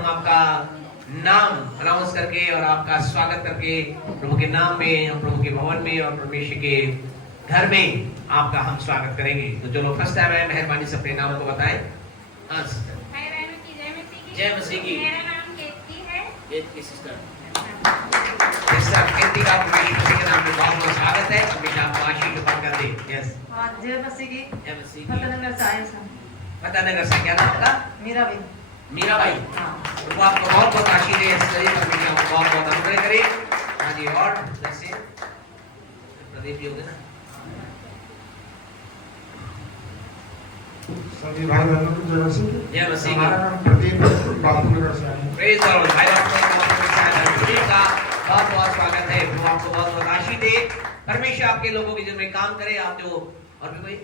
हम आपका नाम अनाउंस करके और आपका स्वागत करके प्रभु के नाम में, हम प्रभु के भवन में और परमेश्वर के घर में आपका हम स्वागत करेंगे। तो जो लोग फर्स्ट टाइम आए मेहरबानी से अपने नाम को बताएं। जय मसीह की। मेरा नाम केतकी है। केतकी सिस्टर केतकी का परमेश्वर के नाम में बहुत बहुत स्वागत है। हमेशा आपको आशीष और बरकत दे। यस जय मसीह की। जय मसीह की। फतेहनगर साइंस फतेहनगर से क्या नाम आपका? मीराबाई। मीराबाई। तो आपको बहुत बहुत आशीष दे। परमेश्वर आपको बहुत बहुत अनुग्रह करे। हाँ जी। और जैसे प्रदीप जी होंगे ना, सभी भाई बहनों को जय मसीह। जय मसीह। हमारा नाम प्रदीप बापूनगर से है। Praise the Lord. भाई आपको का बहुत बहुत स्वागत है। प्रभु आपको बहुत बहुत आशीष दे। परमेश्वर आपके लोगों के जिनमें काम करे। आप जो और भी कोई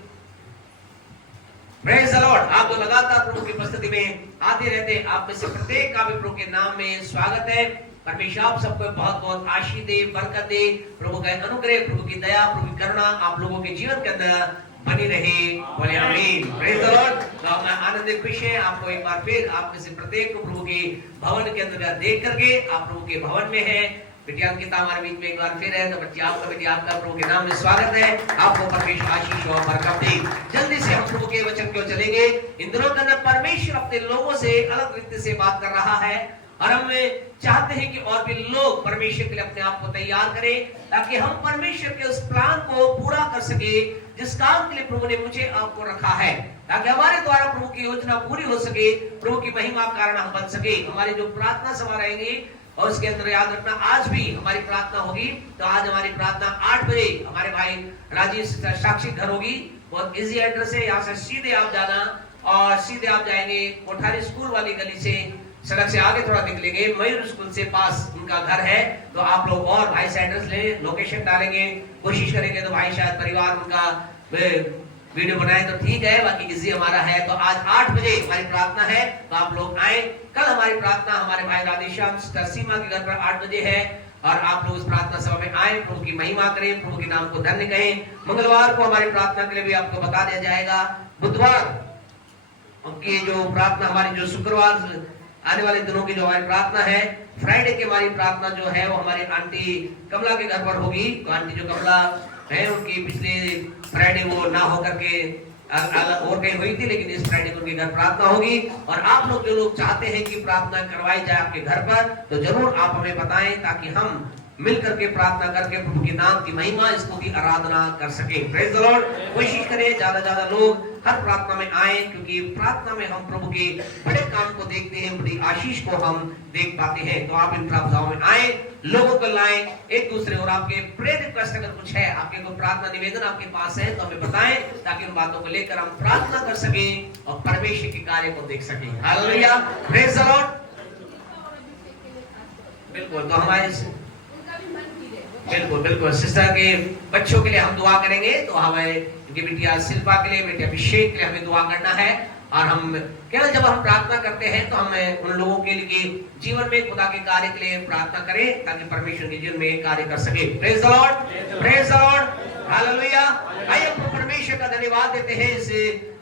प्रेज द लॉर्ड, आप जो लगातार प्रभु की उपस्थिति में आते रहते, आप में से प्रत्येक का भी प्रभु के नाम में स्वागत है। परमेश्वर आप सबको बहुत बहुत आशीष दे, बरकत दे। प्रभु का अनुग्रह, प्रभु की दया, प्रभु की करुणा आप लोगों के जीवन के अंदर बनी रहे। बोले आमीन। Praise the Lord. तो हम आनंदित खुश हैं आपको एक बार फिर आप में से प्रत्येक को प्रभु के भवन के अंदर देख करके। आप प्रभु के भवन में हैं। बेटिया अंकिता हमारे बीच में एक बार फिर है। तो बच्चे आपका, बेटी आपका प्रभु के नाम में स्वागत है। आपको परमेश्वर आशीष और बरकत दे। जल्दी से हम प्रभु के वचन की ओर चलेंगे। इन दिनों के अंदर परमेश्वर अपने लोगों से अलग रीति से बात कर रहा है और हम चाहते हैं कि और भी लोग परमेश्वर के लिए अपने आप को तैयार करें, ताकि हम परमेश्वर के उस प्लान को पूरा कर सके जिस काम के लिए प्रभु ने मुझे आपको रखा है, ताकि हमारे द्वारा प्रभु की योजना पूरी हो सके, प्रभु की महिमा का कारण हम बन सके। हमारी जो प्रार्थना सभा रहेंगी और उसके अंदर याद रखना आज भी हमारी प्रार्थना होगी। तो आज हमारी प्रार्थना 8 बजे हमारे भाई राजीव साक्षी घर होगी। बहुत इजी एड्रेस है। यहाँ से सीधे आप जाना और सीधे आप जाएंगे कोठारी स्कूल वाली गली से, सड़क से आगे थोड़ा निकलेंगे, मयूर स्कूल से पास उनका घर है। तो आप लोग और भाई से एड्रेस ले, लोकेशन डालेंगे, कोशिश करेंगे तो भाई शायद परिवार उनका वीडियो बनाए तो ठीक है, बाकी इजी हमारा है। तो आज 8 बजे हमारी प्रार्थना है, तो आप लोग आए। कल हमारी प्रार्थना हमारे भाई राधेश्याम सीमा के घर पर 8 बजे है और आप लोग इस प्रार्थना सभा में आए, प्रभु की महिमा करें, प्रभु के नाम को धन्य कहें। मंगलवार को हमारी प्रार्थना के लिए भी आपको बता दिया जाएगा। बुधवार की जो प्रार्थना हमारी, जो शुक्रवार आने वाले दिनों की जो हमारी प्रार्थना है, फ्राइडे की हमारी प्रार्थना जो है वो हमारी आंटी कमला के घर पर होगी। तो आंटी जो कमला है उनकी पिछले फ्राइडे वो ना होकर के अलग और कहीं हुई थी, लेकिन इस फ्राइडे को उनके घर प्रार्थना होगी। और आप लोग जो लोग चाहते हैं कि प्रार्थना करवाई जाए आपके घर पर, तो जरूर आप हमें बताएं, ताकि हम मिल करके प्रार्थना करके प्रभु के नाम की महिमा, स्तुति, आराधना कर सके। Praise the Lord. कोशिश करें ज्यादा ज्यादा लोग हर प्रार्थना में आए, क्योंकि प्रार्थना में हम प्रभु के बड़े काम को देखते हैं, बड़ी आशीष को हम देख पाते हैं। तो आप इन प्रार्थनाओं में आए, लोगों को लाएं एक दूसरे। और आपके प्रेयर रिक्वेस्ट अगर कुछ है, आपके कोई प्रार्थना निवेदन आपके पास है, तो हमें बताएं, ताकि उन बातों को लेकर हम प्रार्थना कर सकें और परमेश्वर के कार्य को देख सकें। हालेलुया। Praise the Lord. बिल्कुल। तो हमारे बिल्कुल बिल्कुल सिस्टर के बच्चों के लिए हम दुआ करेंगे। तो हमारे इनकी बिटिया शिल्पा के लिए, बेटे अभिषेक के लिए हमें दुआ करना है। और हम केवल जब हम प्रार्थना करते हैं तो हम उन लोगों के लिए जीवन में खुदा के कार्य के लिए प्रार्थना करें, ताकि परमेश्वर के जीवन में कार्य कर सके। Praise the Lord. Praise the Lord. Hallelujah. आइए परमेश्वर का धन्यवाद देते हैं इस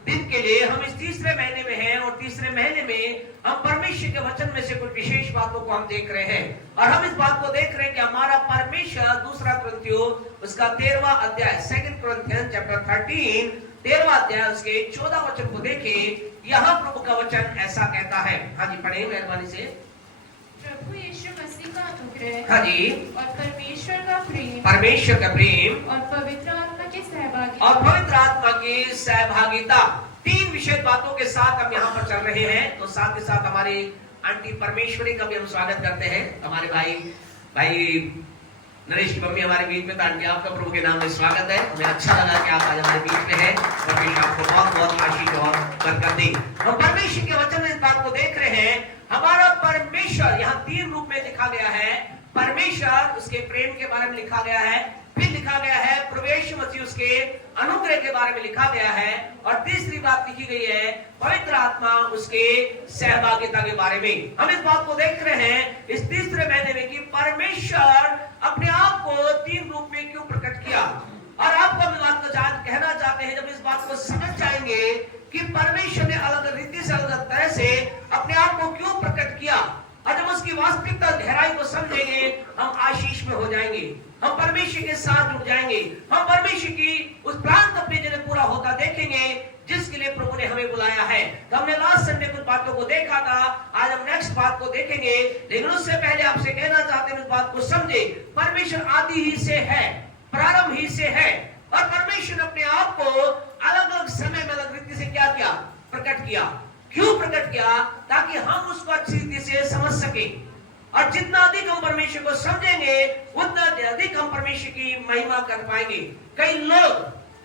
दिन के लिए। हम इस तीसरे महीने में हैं और तीसरे महीने में हम परमेश्वर के वचन में से कुछ विशेष बातों को हम देख रहे हैं। और हम इस बात को देख रहे हैं कि हमारा परमेश्वर, दूसरा कुरिन्थियों उसका 13वां अध्याय, 2 Corinthians chapter 13 13वां अध्याय उसके 14 वचन को देखें। यहाँ प्रभु का वचन ऐसा कहता है। हाँ जी पढ़े मेहरबानी से। प्रभु यीशु मसीह का अनुग्रह, हाँ जी, और परमेश्वर का प्रेम, परमेश्वर का प्रेम और पवित्र आत्मा की सहभागिता, और पवित्र आत्मा की सहभागिता, 3 विशेष बातों के साथ हम यहाँ पर चल रहे हैं। तो साथ ही साथ हमारी आंटी परमेश्वरी का भी हम स्वागत करते हैं। हमारे भाई नरेश की मम्मी हमारे बीच में। तो आंटी आपका प्रभु के नाम में स्वागत है। हमें अच्छा लगा कि आप आज हमारे बीच में हैं। परमेश्वर आपको बहुत बहुत आशीष और बरकत दे। हम परमेश्वर के वचन में इस बात को देख रहे हैं। हमारा परमेश्वर यहाँ 3 रूप में लिखा गया है। परमेश्वर, उसके प्रेम के बारे में लिखा गया है, फिर लिखा गया है प्रवेश मसीह उसके अनुग्रह के बारे में लिखा गया है, और तीसरी बात लिखी गई है पवित्र आत्मा उसके सहभागिता के बारे में। हम इस बात को देख रहे हैं इस तीसरे महीने में कि परमेश्वर अपने आप को 3 रूप में क्यों प्रकट किया। और आपको हम बात को कहना चाहते हैं, जब इस बात को समझ जाएंगे कि परमेश्वर ने अलग रीति से, अलग तरह से अपने आप को क्यों प्रकट किया, बातों को देखा था, आज हम नेक्स्ट बात को देखेंगे। लेकिन उससे पहले आपसे कहना चाहते हैं, इस बात को समझे, परमेश्वर आदि ही से है, प्रारंभ ही से है, और परमेश्वर अपने आप को अलग अलग समय में अलग रीति से क्या किया, प्रकट किया। क्यों प्रकट किया? ताकि हम उसको अच्छी रीति से समझ सके, और जितना अधिक हम परमेश्वर को समझेंगे उतना अधिक हम परमेश्वर की महिमा कर पाएंगे। कई लोग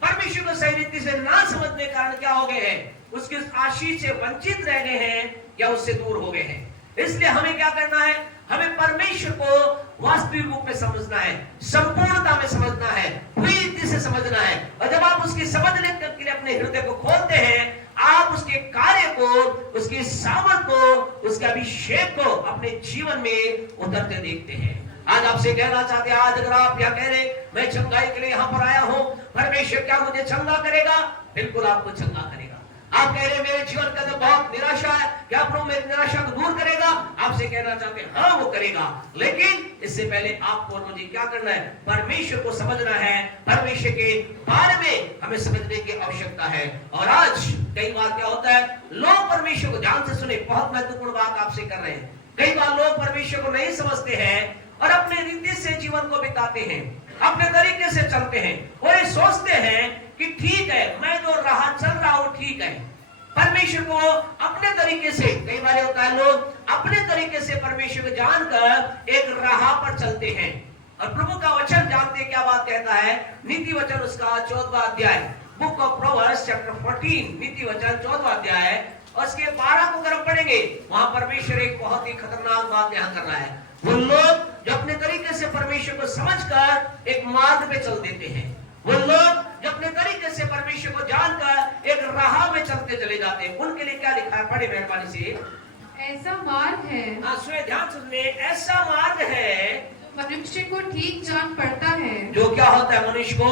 परमेश्वर को सही रीति से ना समझने के कारण क्या हो गए हैं, उसके आशीष से वंचित रह गए हैं या उससे दूर हो गए हैं। इसलिए हमें क्या करना है, हमें परमेश्वर को वास्तविक रूप में समझना है, संपूर्णता में समझना है, पूरी रीति से समझना है। और जब आप उसकी समझने के लिए अपने हृदय को खोलते हैं, आप उसके कार्य को, उसकी सामर्थ को, उसके अभिषेक को अपने जीवन में उतरते देखते हैं। आज आपसे कहना चाहते हैं, आज अगर आप क्या कह रहे, मैं चंगाई के लिए यहाँ पर आया हूँ, परमेश्वर क्या मुझे चंगा करेगा? बिल्कुल आपको चंगा करेगा। आप कह रहे मेरे जीवन के अंदर बहुत निराशा है, क्या प्रभु मेरी निराशा को दूर करेगा? आपसे कहना चाहते हैं हाँ वो करेगा, लेकिन इससे पहले आपको और मुझे क्या करना है, परमेश्वर को समझना है, परमेश्वर के बारे में हमें समझने की आवश्यकता है। और आज कई बार क्या होता है, लोग परमेश्वर को ध्यान से सुने, बहुत महत्वपूर्ण बात आपसे कर रहे हैं। कई बार लोग परमेश्वर को नहीं समझते हैं और अपने रीति से जीवन को बिताते हैं, अपने तरीके से चलते हैं, और ये सोचते हैं कि ठीक है, मैं जो राह चल रहा हूं ठीक है। परमेश्वर को अपने तरीके से, कई बार होता है लोग अपने तरीके से परमेश्वर को जानकर एक राह पर चलते हैं, और प्रभु का वचन जानते क्या बात कहता है। नीति वचन उसका 14वां अध्याय, बुक ऑफ प्रोवर्ब्स चैप्टर 14, नीति वचन 14वां अध्याय और उसके 12 को अगर हम पढ़ेंगे, वहां परमेश्वर एक बहुत ही खतरनाक बात यहाँ कर रहा है। वो लोग जो अपने तरीके से परमेश्वर को समझकर एक मार्ग पे चल देते हैं, वो लोग जो अपने तरीके से परमेश्वर को जानकर एक राह में चलते चले जाते हैं, उनके लिए क्या लिखा है, बड़ी मेहरबानी से। ऐसा मार्ग है, सुनिए, ध्यान सुनिए, ऐसा मार्ग है मनुष्य को ठीक जान पड़ता है। जो क्या होता है, मनुष्य को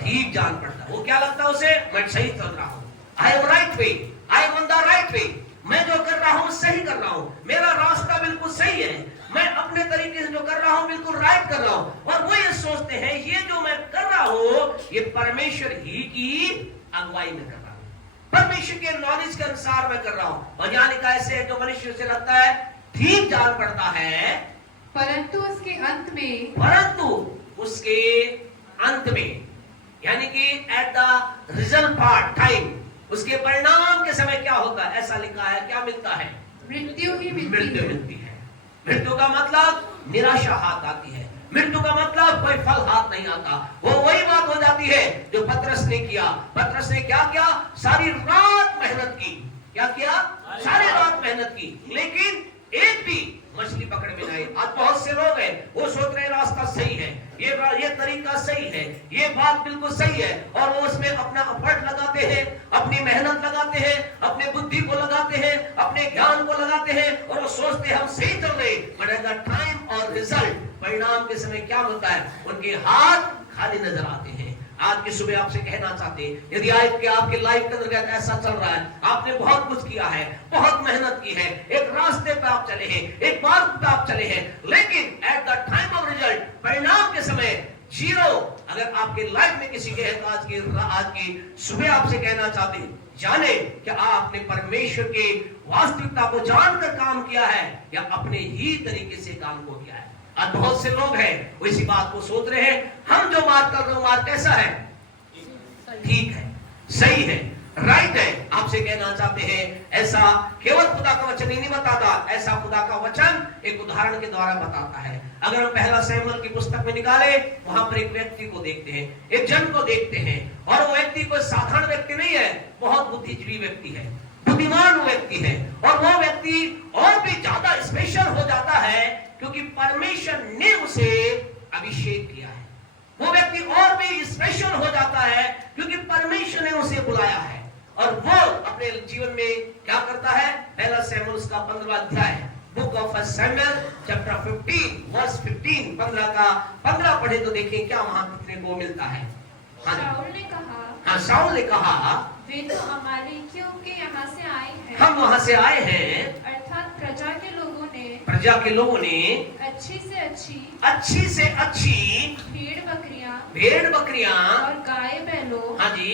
ठीक जान पड़ता है। वो क्या लगता है उसे, मैं सही चल रहा हूँ, I am right way, I am on the right way, मैं जो कर रहा हूँ सही कर रहा हूँ, मेरा रास्ता बिल्कुल सही है, मैं अपने तरीके से जो कर रहा हूँ बिल्कुल राइट कर रहा हूँ। और वो ये सोचते हैं ये जो मैं कर रहा हूँ ये परमेश्वर ही की अगुवाई में कर रहा हूँ, परमेश्वर के नॉलेज के अनुसार मैं कर रहा हूँ। और यहाँ लिखा ऐसे है, जो मनुष्य से लगता है ठीक जान पड़ता है, परंतु उसके अंत में, यानी कि at the result part time, उसके परिणाम के समय क्या होता है, ऐसा लिखा है, क्या मिलता है, मृत्यु ही मृत्यु मिलती है। मृत्यु का मतलब निराशा हाथ आती है, मृत्यु का मतलब कोई फल हाथ नहीं आता। वो वही बात हो जाती है जो पतरस ने किया। पतरस ने क्या किया, सारी रात मेहनत की, क्या किया, सारी रात मेहनत की, लेकिन एक भी मछली पकड़ में नहीं। आज बहुत से लोग हैं, वो सोच रहे रास्ता सही है, ये तरीका सही है, ये बात बिल्कुल सही है, और वो उसमें अपना एफर्ट लगाते हैं, अपनी मेहनत लगाते हैं, अपने बुद्धि को लगाते हैं, अपने ज्ञान को लगाते हैं, और वो सोचते हैं हम सही चल रहे, बट एट द टाइम और रिजल्ट, परिणाम के समय क्या होता है, उनके हाथ खाली नजर आते हैं। आज की सुबह आपसे कहना चाहते हैं, यदि आपके लाइफ के अंदर ऐसा चल रहा है, आपने बहुत कुछ किया है, बहुत मेहनत की है, एक रास्ते पे आप चले हैं, एक मार्ग पे आप चले हैं, लेकिन at the time of result, परिणाम के समय जीरो अगर आपके लाइफ में किसी के है, तो आज की सुबह आपसे कहना चाहते हैं, जाने कि आपने परमेश्वर के वास्तविकता को जानकर काम किया है या अपने ही तरीके से काम को किया है। आज बहुत से लोग हैं वो इसी बात को सोच रहे हैं, हम जो मार्ग कर रहे हैं मार्ग कैसा है, ठीक है, सही है, राइट है। आपसे कहना चाहते हैं ऐसा केवल खुदा का वचन ही नहीं बताता, ऐसा खुदा का वचन एक उदाहरण के द्वारा बताता है। अगर हम पहला शमूएल की पुस्तक में निकाले, वहां पर एक व्यक्ति को देखते हैं, एक जन को देखते हैं, और वो व्यक्ति कोई साधारण व्यक्ति नहीं है, बहुत बुद्धिजीवी व्यक्ति है, बुद्धिमान व्यक्ति है, और वो व्यक्ति और भी ज्यादा स्पेशल हो जाता है क्योंकि परमेश्वर ने उसे अभिषेक किया है। वो व्यक्ति और भी स्पेशल हो जाता है क्योंकि परमेश्वर ने उसे बुलाया है, और वो अपने जीवन में क्या करता है। पहला शमूएल उसका 15वां अध्याय, बुक ऑफ शमूएल चैप्टर 15 वर्स 15, 15 पढ़े तो देखें क्या वहां देखने को मिलता है। शाऊल ने कहा, वे तो अमालेकियों के यहाँ से आए हैं, हम वहां से आए हैं, अर्थात प्रजा के लोगों ने अच्छी से अच्छी भेड़ बकरियां और गाय बैलों हाँ जी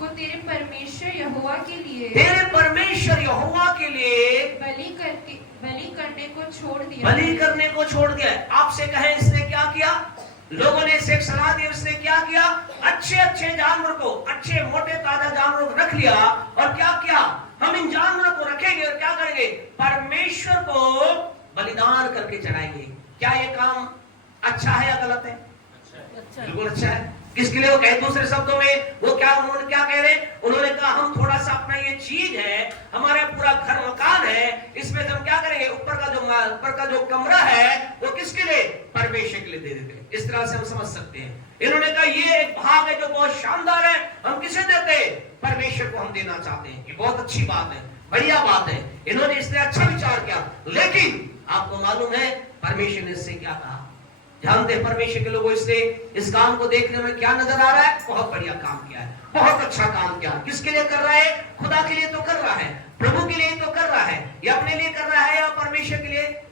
को तेरे परमेश्वर यहोवा के लिए तेरे परमेश्वर यहोवा के लिए बलि करने को छोड़ दिया। बलि करने को छोड़ दिया। आपसे कहें इसने क्या किया? लोगों ने इसे एक सलाह दी, उसने क्या किया? अच्छे अच्छे जानवर को, अच्छे मोटे ताजा जानवरों को रख लिया और क्या किया? हम इन जानवरों को रखेंगे और क्या करेंगे? परमेश्वर को बलिदान करके चढ़ाएंगे। क्या ये काम अच्छा है या गलत है? बिल्कुल अच्छा है। किसके लिए वो कहे? दूसरे शब्दों में वो क्या, उन्होंने क्या कह रहे? उन्होंने कहा हम थोड़ा सा अपना ये चीज है, हमारा पूरा घर मकान है, इसमें हम क्या करेंगे? ऊपर का जो कमरा है वो किसके लिए? परमेश्वर के लिए दे देते हैं। इस तरह से हम समझ सकते हैं। इन्होंने कहा ये एक भाग है जो बहुत शानदार है, हम किसे देते हैं? परमेश्वर को हम देना चाहते हैं। ये बहुत अच्छी बात है, बढ़िया बात है। इन्होंने इसने अच्छा विचार किया, लेकिन आपको मालूम है परमेश्वर ने इससे क्या कहा? जानते हैं परमेश्वर के लोगों इससे इस काम को देखने में क्या नजर आ रहा है? बहुत बढ़िया काम किया है, बहुत अच्छा काम किया। किसके लिए कर रहा है? खुदा के लिए तो कर रहा है, प्रभु के लिए तो कर रहा है, या अपने लिए कर रहा है या परमेश्वर के लिए?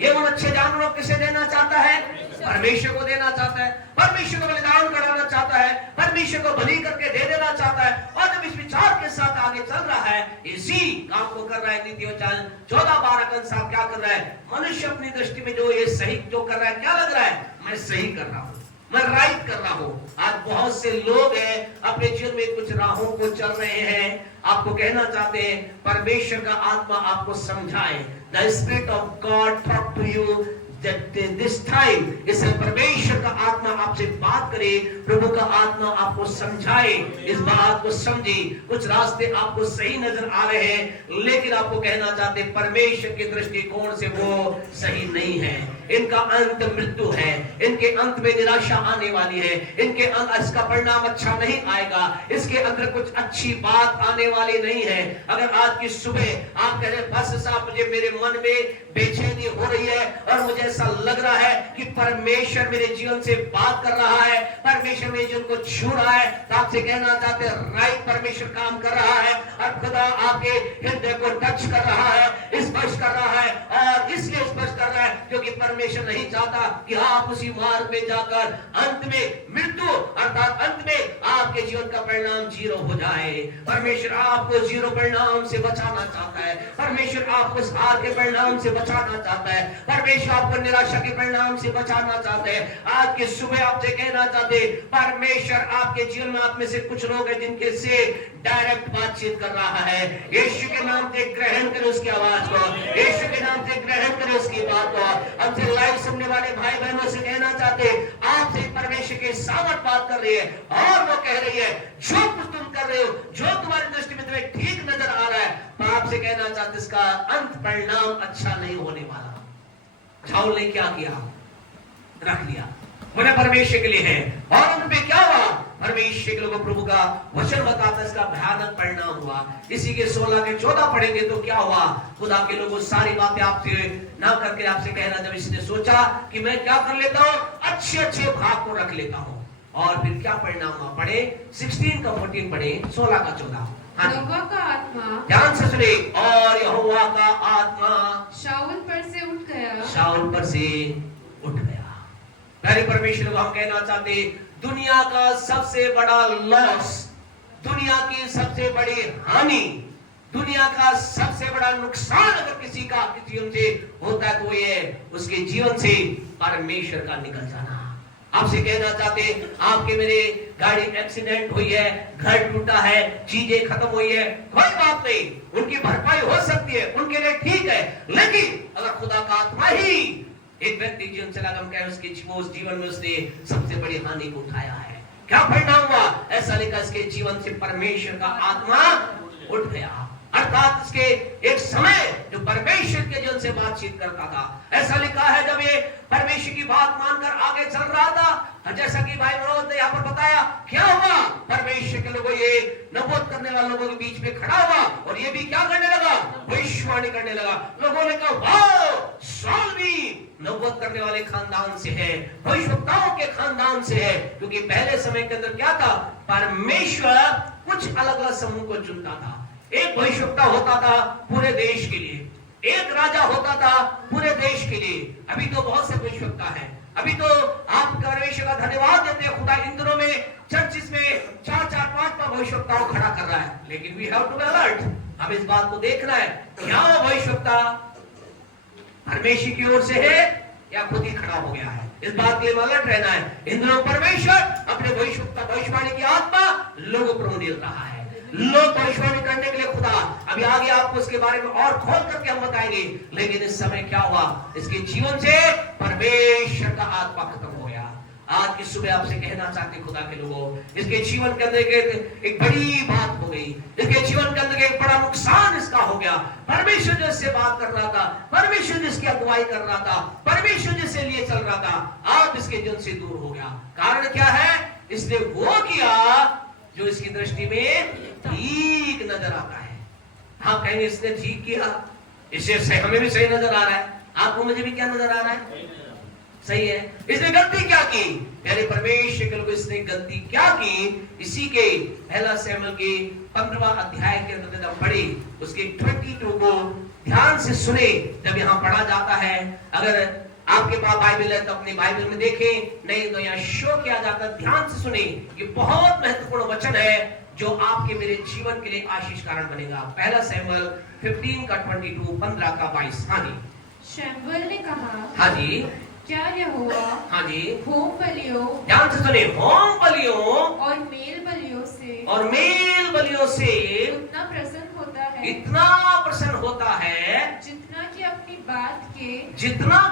ये उन अच्छे जानवरों किसे देना चाहता है? परमेश्वर को देना चाहता है, परमेश्वर को बलिदान कराना चाहता है, परमेश्वर को बलि करके दे देना चाहता है। और जब इस विचार के साथ आगे चल रहा है, इसी काम को कर रहा है। नीति वचन 14:12 के अनुसार क्या कर रहा है? मनुष्य अपनी दृष्टि में जो ये सही जो कर रहा है, क्या लग रहा है? मैं सही कर रहा हूं, मैं राइट कर रहा हूं। आज बहुत से लोग हैं अपने जीवन में कुछ राहों को चल रहे हैं, आपको कहना चाहते हैं परमेश्वर का आत्मा आपको समझाए। The Spirit of God talk to you this time। इसे परमेश्वर का आत्मा आपसे बात करे, प्रभु का आत्मा आपको समझाए, इस बात को समझे। कुछ रास्ते आपको सही नजर आ रहे हैं, लेकिन आपको कहना चाहते परमेश्वर के दृष्टिकोण से वो सही नहीं है। इनका अंत मृत्यु है, इनके अंत में निराशा आने वाली है, इनके इसका परिणाम अच्छा नहीं आएगा, इसके अंदर कुछ अच्छी बात आने वाली नहीं है। अगर आज की सुबह आप कह रहे बस साहब मुझे मेरे मन में बेचैनी हो रही है और मुझे ऐसा लग रहा है कि परमेश्वर मेरे जीवन से बात कर रहा है, परमेश्वर मेरे जीवन को छू रहा है, तो आपसे कहना चाहते हैं राइट, परमेश्वर काम कर रहा है और खुदा आपके हृदय को टच कर रहा है, स्पर्श कर रहा है। और इसलिए स्पर्श कर रहा है क्योंकि परमेश्वर नहीं चाहता कि आप उसी मार्ग में जाकर अंत में मृत्यु अर्थात अंत में आपके जीवन का परिणाम जीरो हो जाए। परमेश्वर आपको जीरो परिणाम से बचाना चाहता है, परमेश्वर आपको इस हार के परिणाम से बचाना चाहता है, परमेश्वर आपको निराशा के परिणाम से बचाना चाहते हैं। आज की सुबह आपसे कहना चाहते परमेश्वर आपके जीवन में, आप में से कुछ लोग हैं जिनके से डायरेक्ट बातचीत कर रहा है। यीशु के नाम से ग्रहण करें उसकी आवाज को, यीशु के नाम से ग्रहण करें उसकी बात को। हमसे लाइव सुनने वाले भाई बहनों से कहना चाहते आपसे परमेश्वर के सामर्थ बात कर रही है और वो कह रही है जो कुछ तुम कर रहे हो, जो तुम्हारी दृष्टि में तुम्हें ठीक नजर आ रहा है, तो आपसे कहना चाहते इसका अंत परिणाम अच्छा नहीं होने वाला। शाऊल ने क्या किया? रख लिया, उन्हें परमेश्वर के लिए है। और उन पे क्या हुआ? परमेश्वर के लोगों प्रभु का वचन बताता है इसका भयानक परिणाम हुआ। इसी के 16 के 14 पढ़ेंगे तो क्या हुआ? खुदा के लोगों सारी बातें आपसे ना करके आपसे कहना, जब इसने सोचा कि मैं क्या कर लेता हूं, अच्छे अच्छे भाग को रख लेता हूं, और फिर क्या परिणाम हुआ? पढ़े 16 का 14 पढ़े 16 का 14। यहोवा का आत्मा, ध्यान से सुने, और यहोवा का आत्मा शाऊल पर से उठ गया, शाऊल पर से उठ गया। प्यारे परमेश्वर को हम कहना चाहते दुनिया का सबसे बड़ा लॉस, दुनिया की सबसे बड़ी हानि, दुनिया का सबसे बड़ा नुकसान अगर किसी का जीवन से होता है तो ये उसके जीवन से परमेश्वर का निकल जाना। आपसे कहना चाहते आपके मेरे गाड़ी एक्सीडेंट हुई है, घर टूटा है, चीजें खत्म हुई है, कोई बात नहीं, उनकी भरपाई हो सकती है, उनके लिए ठीक है। लेकिन अगर खुदा का आत्मा ही एक व्यक्ति जीवन से लगम कहे उसके उस जीवन में उसने सबसे बड़ी हानि को उठाया है, क्या परिणाम हुआ? ऐसा लिखा इसके जीवन से परमेश्वर का आत्मा उठ गया। अर्थात इसके एक समय जो परमेश्वर के जीवन से बातचीत करता था। ऐसा लिखा है जब ये परमेश्वर की बात मानकर आगे चल रहा था, जैसा कि भाई मनोज ने यहाँ पर बताया, क्या हुआ? परमेश्वर के लोगों ये नबूवत करने वाले लोगों के बीच में खड़ा हुआ और ये भी क्या करने लगा? भविष्यवाणी करने लगा। लोगों ने कहा वाह, शाऊल भी नबूवत करने वाले खानदान से है, भविष्यवक्ताओं के खानदान से है। क्योंकि पहले समय के अंदर क्या था? परमेश्वर कुछ अलग अलग समूह को चुनता था। एक भविष्यवक्ता होता था पूरे देश के लिए, एक राजा होता था पूरे देश के लिए। अभी तो बहुत से भविष्यवक्ता हैं। अभी तो आप परमेश्वर का धन्यवाद देते हैं, खुदा इन दिनों में चर्चिस में 4-4, 5-5 भविष्यवक्ताओं को खड़ा कर रहा है, लेकिन we have to be alert. हम इस बात को देखना है, क्या वो भविष्यवक्ता परमेश्वर की ओर से है या खुद ही खड़ा हो गया है। इस बात के लिए अलर्ट रहना है। इन दिनों परमेश्वर अपने भविष्यवाणी की आत्मा लोगों पर उंडेल रहा है। लोग भविष्यवाणी करने के लिए खुदा, अभी आगे आपको इसके बारे में और खोल करके हम बताएंगे, लेकिन इस समय क्या हुआ, इसके जीवन से परमेश्वर का आत्मा खत्म हो गया। आज की सुबह आपसे कहना चाहते खुदा के लोगों, इसके जीवन के अंदर एक बड़ी बात हो गई, इसके जीवन के अंदर एक बड़ा नुकसान इसका हो गया। परमेश्वर जिससे बात कर रहा था, परमेश्वर जिसकी अगुवाई कर रहा था, परमेश्वर जिससे लिए चल रहा था, आज इसके जन से दूर हो गया। कारण क्या है, इसने वो किया जो इसकी दृष्टि में ठीक नजर आता है। आप कहेंगे इसने ठीक किया, इससे हमें भी सही नजर आ रहा है। आपको मुझे भी क्या नजर आ रहा है, सही है। इसने गलती क्या की, यानी परमेश्वर के लोग इसने गलती क्या की, इसी के पहला शमूएल के 15वां अध्याय के अंदर जब पढ़े, उसके 22 को ध्यान से सुने। जब यहाँ पढ़ा जाता है, अगर आपके पास बाइबल है तो अपनी बाइबल में देखें, नहीं तो यहाँ शो किया जाता, ध्यान से सुने। ये बहुत महत्वपूर्ण वचन है जो आपके मेरे जीवन के लिए आशीष कारण बनेगा। पहला शमूएल 15 का 22, 15 का 22। हाँ जी। शमूएल ने कहा, हाँ जी, क्या यहोवा हाँ जी, होम बलियों ध्यान से सुने, होम बलियों और मेल बलियों से उतना प्रसन्न होता है, इतना प्रसन्न होता है, जितना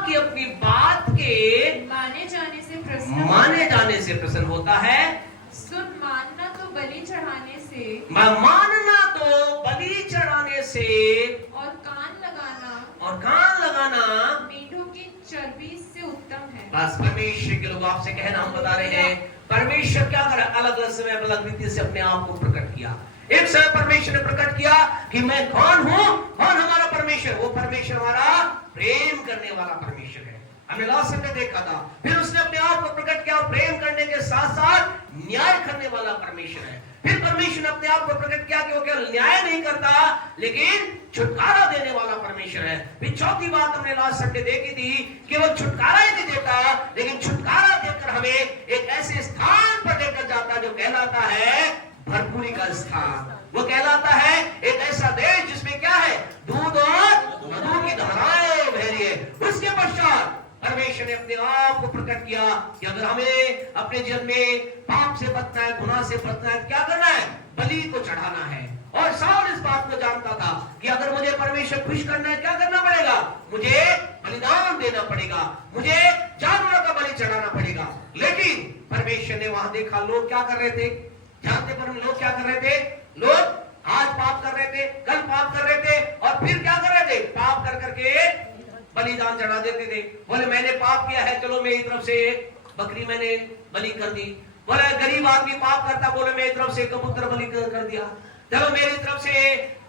कि अपनी बात के माने जाने से प्रसन्न होता है। सुन, मानना तो बलि चढ़ाने से और कान लगाना मीठों की चर्बी से उत्तम है। बस परमेश्वर के लोग आपसे कहना हम बता रहे हैं, परमेश्वर क्या करे, अलग अलग समय अलग रीति से अपने आप को प्रकट किया। एक समय परमेश्वर ने प्रकट किया कि मैं कौन हूं, कौन हमारा परमेश्वर, वो परमेश्वर हमारा प्रेम करने वाला परमेश्वर है। हमने लास्ट समय देखा था। फिर उसने अपने आप को प्रकट किया, प्रेम करने के साथ साथ न्याय करने वाला परमेश्वर है। फिर परमेश्वर ने अपने आप को प्रकट किया कि वो केवल न्याय नहीं करता, लेकिन छुटकारा देने वाला परमेश्वर है। फिर चौथी बात हमने लास्ट संडे देखी थी, केवल छुटकारा ही नहीं देता, लेकिन छुटकारा देकर हमें एक ऐसे स्थान पर लेकर जाता जो कहलाता है भरपूरी का स्थान। वो कहलाता है एक ऐसा देश जिसमें क्या है, दूध और मधु की धाराएं बह रही है। उसके पश्चात परमेश्वर ने अपने आप को प्रकट किया कि अगर हमें अपने जीवन में पाप से बचना है, गुनाह से बचना है, क्या करना है, बलि को चढ़ाना है। और साउल इस बात को जानता था कि अगर मुझे परमेश्वर खुश करना है, क्या करना पड़ेगा, मुझे बलिदान देना पड़ेगा, मुझे जानवरों का बलि चढ़ाना पड़ेगा। लेकिन परमेश्वर ने वहां देखा लोग क्या कर रहे थे, जानते पर लोग क्या कर रहे थे, लोग आज पाप कर रहे थे, कल पाप कर रहे थे, और फिर क्या कर रहे थे, पाप कर करके बलिदान चढ़ा देते थे। बोले मैंने पाप किया है, चलो मेरी तरफ से बकरी मैंने बलि कर दी। बोले गरीब आदमी पाप करता, बोले मेरी तरफ से कबूतर बलि कर दिया, चलो मेरी तरफ से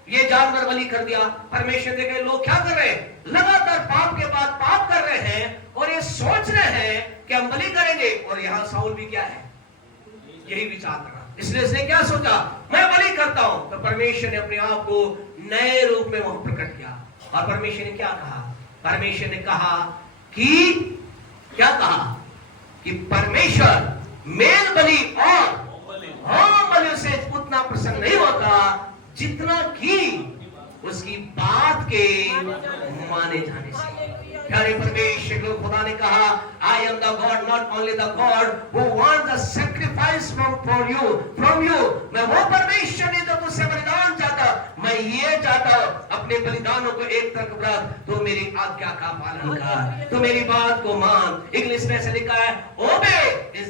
ये जानवर बलि कर दिया। परमेश्वर देखे लोग क्या कर रहे हैं, लगातार पाप के बाद पाप कर रहे हैं और ये सोच रहे हैं कि हम बलि करेंगे। और यहाँ साउल भी क्या है, यही विचार कर रहा। इसलिए इसने क्या सोचा, मैं बलि करता हूं। तो परमेश्वर ने अपने आप को नए रूप में वहां प्रकट किया। और परमेश्वर ने क्या कहा, परमेश्वर ने कहा कि क्या कहा कि परमेश्वर मेल बलि और होम बलि से उतना प्रसन्न नहीं होता जितना कि उसकी बात के माने जाने से। प्यारे परमेश्वर को खुदा ने कहा, I am the God, not only the God who wants a sacrifice from you। मैं वो परमेश्वर नहीं जो तुझसे बलिदान चाहता, मैं ये चाहता अपने बलिदानों को एक तरफ रख, तो मेरी आज्ञा का पालन कर, तो मेरी बात को मान। इंग्लिश में ऐसे लिखा है, obey is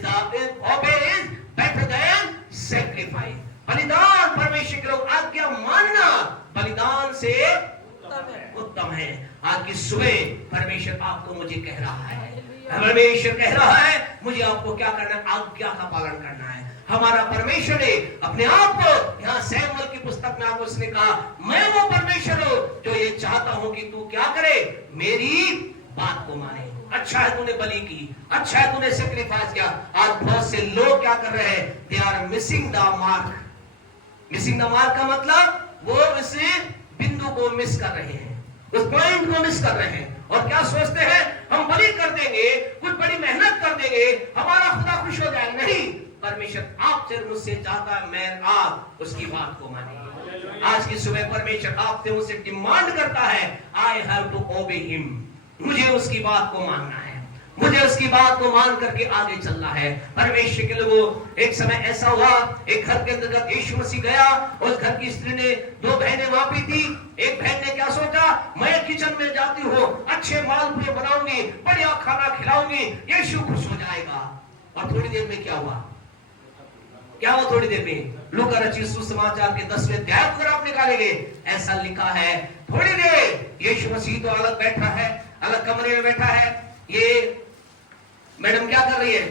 better than sacrifice। बलिदान, परमेश्वर के लोग आज्ञा मानना बलिदान से उत्तम है। आज की सुबह परमेश्वर आपको मुझे कह रहा है, परमेश्वर कह रहा है मुझे आपको क्या करना है, आज्ञा का पालन करना है। हमारा परमेश्वर ने अपने आप को यहाँ शमूएल की पुस्तक में आपको उसने कहा, मैं वो परमेश्वर हूं जो ये चाहता हूं कि तू क्या करे, मेरी बात को माने। अच्छा है तूने बलि की, अच्छा है तूने सैक्रिफाइस किया। आज बहुत से लोग क्या कर रहे हैं, they are missing the mark. Missing the mark का मतलब वो इस बिंदु को मिस कर रहे हैं, उस पॉइंट को मिस कर रहे हैं। और क्या सोचते हैं, हम बलि कर देंगे, कुछ बड़ी मेहनत कर देंगे, हमारा खुदा खुश हो जाएगा। नहीं, परमेश्वर आपसे और मुझसे चाहता है मैं आप उसकी बात को माने। आज की सुबह परमेश्वर आपसे मुझसे डिमांड करता है, I have to obey him, मुझे उसकी बात को मानना है, मुझे उसकी बात को मान करके आगे चलना है। परमेश्वर के लोगों, एक समय ऐसा हुआ, एक घर के अंदर यीशु मसीह गया, उस घर की स्त्री ने, दो बहनें वहां पे थी। एक बहन ने क्या सोचा, मैं किचन में जाती हूँ, अच्छे मालपुए बनाऊंगी, बढ़िया खाना खिलाऊंगी, यीशु खुश हो जाएगा। और थोड़ी देर में क्या हुआ, क्या हुआ थोड़ी देर में? लूका रचित सुसमाचार के 10वें अध्याय अगर आप निकालेंगे, ऐसा लिखा है, थोड़ी देर यीशु मसीह तो अलग बैठा है, अलग कमरे में बैठा है। ये मैडम क्या कर रही है,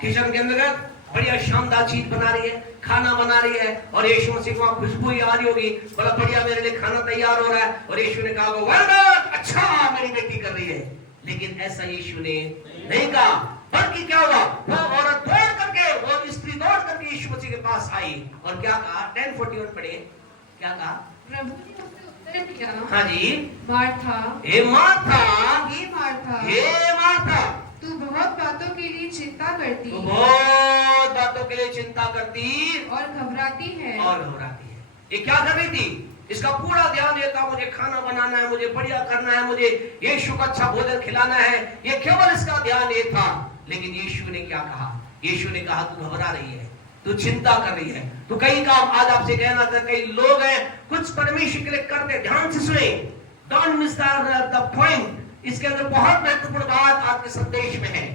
किचन के अंदर बढ़िया शानदार चीज बना रही है, खाना बना रही है, और यीशु मसीह को खुशबू ही आ रही होगी, बड़ा बढ़िया मेरे लिए खाना तैयार हो रहा है। और यीशु ने कहा, वेल डन, अच्छा मेरी बेटी कर रही है। लेकिन ऐसा यीशु ने नहीं कहा, बल्कि क्या हुआ, वो औरत दौड़ करके, वो स्त्री दौड़ करके यीशु मसीह के पास आई और क्या कहा, 10:41 पढ़े, क्या कहा? प्रभु ने उसे उत्तर दिया, हाँ जी, मार्था, हे मार्था, हे मार्था, हे मार्था, तू बहुत बातों के लिए चिंता करती, तू बहुत बातों के लिए चिंता करती और घबराती है। ये क्या कर रही थी? इसका पूरा ध्यान ये था, मुझे खाना बनाना है, मुझे बढ़िया करना है, मुझे यीशु का अच्छा भोजन खिलाना है, ये केवल इसका ध्यान ये था। लेकिन यीशु ने क्या कहा? यीशु ने कहा, तू घबरा रही है, तू चिंता कर रही है, तू कई काम, आज आपसे कहना था, कई लोग हैं कुछ परमेश्वर के लिए करते, ध्यान से सुने, डोंट मिस द पॉइंट। इसके अंदर बहुत महत्वपूर्ण बात आपके संदेश में है।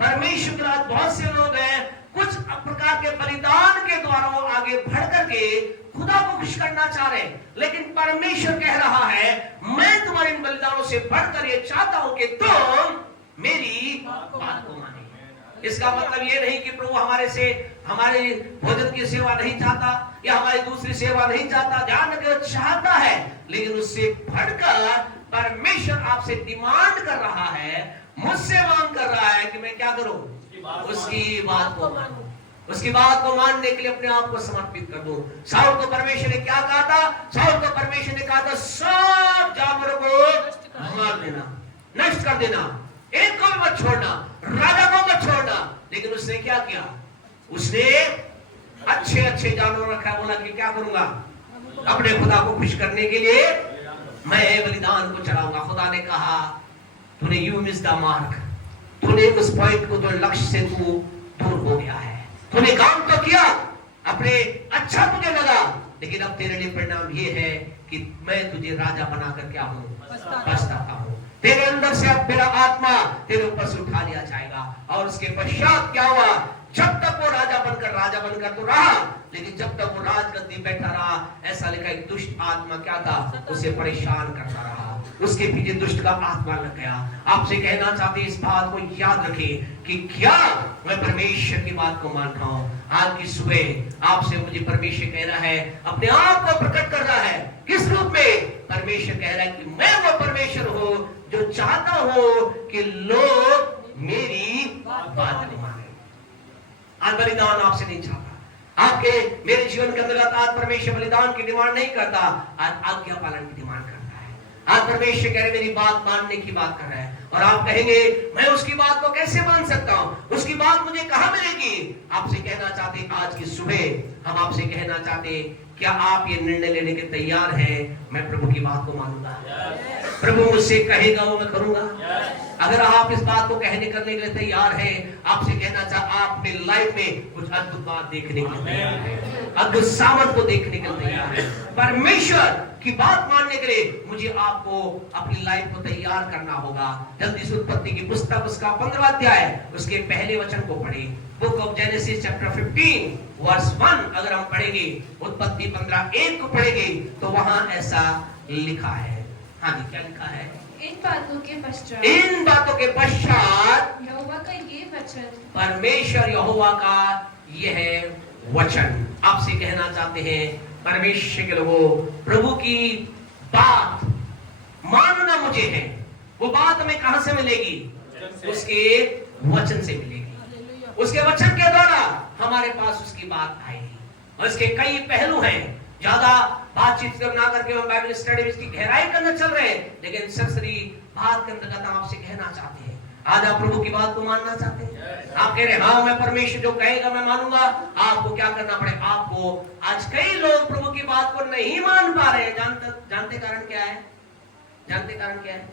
परमेश्वर के आज बहुत से लोग हैं, कुछ प्रकार के बलिदान के द्वारा वो आगे बढ़ करके खुदा को खुश करना चाह रहे हैं, लेकिन परमेश्वर कह रहा है, मैं तुम्हारे इन बलिदानों से बढ़कर ये चाहता हूं कि तुम मेरी बात को माने। इसका मतलब ये नहीं कि प्रभु हमारे से हमारे भोजन की सेवा नहीं चाहता या हमारी दूसरी सेवा नहीं चाहता, ध्यान रखिए, चाहता है, लेकिन उससे बढ़कर परमेश्वर आपसे डिमांड कर रहा है, मुझसे मांग कर रहा है कि मैं क्या करूं, उसकी बात को मानूं, उसकी बात को मानने के लिए अपने आप को समर्पित कर दूं। शाऊल को परमेश्वर ने क्या कहा था? शाऊल को परमेश्वर ने कहा था, सब जानवरों को मार देना, नष्ट कर देना, एक को भी मत छोड़ना, राजा को मत छोड़ना। लेकिन उसने क्या किया? उसने अच्छे अच्छे जानवर रखा, बोला कि क्या करूंगा, अपने खुदा को खुश करने के लिए मैं बलिदान को चढ़ाऊंगा। खुदा ने कहा, तूने यू मिस द मार्क, तूने उस पॉइंट को, तो लक्ष्य से तू दूर हो गया है, तूने काम तो किया, अपने अच्छा तुझे लगा, लेकिन अब तेरे लिए परिणाम ये है कि मैं तुझे राजा बनाकर क्या हूं, पछताता हूं। तेरे अंदर से अब मेरा आत्मा तेरे ऊपर से उठा लिया जाएगा। और उसके पश्चात क्या हुआ? जब तक वो राजा बनकर तो रहा, लेकिन जब तक वो राजगद्दी बैठा रहा, ऐसा लिखा, एक दुष्ट आत्मा क्या था, उसे परेशान करता रहा, उसके पीछे दुष्ट का आत्मा लग गया। आपसे कहना चाहते इस बात को याद रखें कि क्या मैं परमेश्वर की बात को मान रहा हूं। आज की सुबह आपसे मुझे परमेश्वर कह रहा है, अपने आप को प्रकट कर रहा है, किस रूप में? परमेश्वर कह रहा है कि मैं वो परमेश्वर हूं जो चाहता हूं कि लोग मेरी बात को माने। आज बलिदान आपसे नहीं चाहता, आपके मेरे जीवन के अंदर आज परमेश्वर बलिदान की डिमांड नहीं करता, आज आज्ञा पालन की डिमांड करता है। आज परमेश्वर कह रहे मेरी बात मानने की बात कर रहा है, और आप कहेंगे मैं उसकी बात को कैसे मान सकता हूं, उसकी बात मुझे कहां मिलेगी? आपसे कहना चाहते आज की सुबह हम आपसे कहना चाहते, क्या आप ये निर्णय लेने के तैयार हैं, मैं प्रभु की बात को मानूंगा, प्रभु मुझसे कहेगा वो मैं करूंगा? अगर आप इस बात को कहने करने के लिए तैयार हैं, आपसे कहना चाह, आप अपनी लाइफ में कुछ अद्भुत बात देखने के लिए तैयार हैं, अद्भुत सामर्थ को देखने के लिए तैयार हैं। परमेश्वर की बात मानने के लिए मुझे आपको अपनी लाइफ को तैयार करना होगा। जल्दी से उत्पत्ति की पुस्तक उसका 15वां अध्याय उसके पहले वचन को पढ़े। Book of Genesis chapter 15 verse 1 अगर हम पढ़ेंगे, उत्पत्ति 15:1 को पढ़ेंगे तो वहां ऐसा लिखा है। हाँ जी, क्या लिखा है? इन बातों के पश्चात यहोवा का ये वचन, परमेश्वर यहोवा का यह वचन। आपसे कहना चाहते हैं परमेश्वर के लोगों, प्रभु की बात मानना मुझे है, वो बात हमें कहां से मिलेगी? उसके वचन से मिलेगी। उसके वचन के द्वारा हमारे पास उसकी बात आएगी। और इसके कई पहलू हैं, ज्यादा बातचीत ना करके हम बाइबल स्टडी में इसकी गहराई के अंदर चल रहे हैं, लेकिन सरसरी बात के अंतर्गत हम आपसे कहना चाहते हैं आज आप प्रभु की बात को मानना चाहते हैं? आप कह रहे हैं हाँ मैं परमेश्वर जो कहेगा मैं मानूंगा। आपको क्या करना पड़ेगा? आपको आज कई लोग प्रभु की बात को नहीं मान पा रहे हैं। जानते कारण क्या है? जानते कारण क्या है?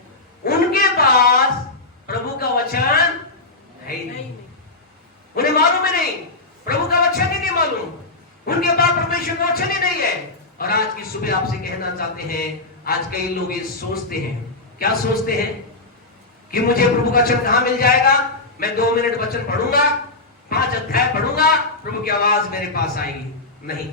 उनके पास प्रभु का वचन है ही नहीं। उन्हें मालूम ही नहीं, प्रभु का वचन ही नहीं मालूम, उनके पास परमेश्वर का वचन ही नहीं है। और आज की सुबह आपसे कहना चाहते हैं, आज कई लोग ये सोचते हैं, क्या सोचते हैं कि मुझे प्रभु का वचन कहां मिल जाएगा? मैं 2 मिनट वचन पढ़ूंगा, 5 अध्याय पढ़ूंगा, प्रभु की आवाज मेरे पास आएगी। नहीं,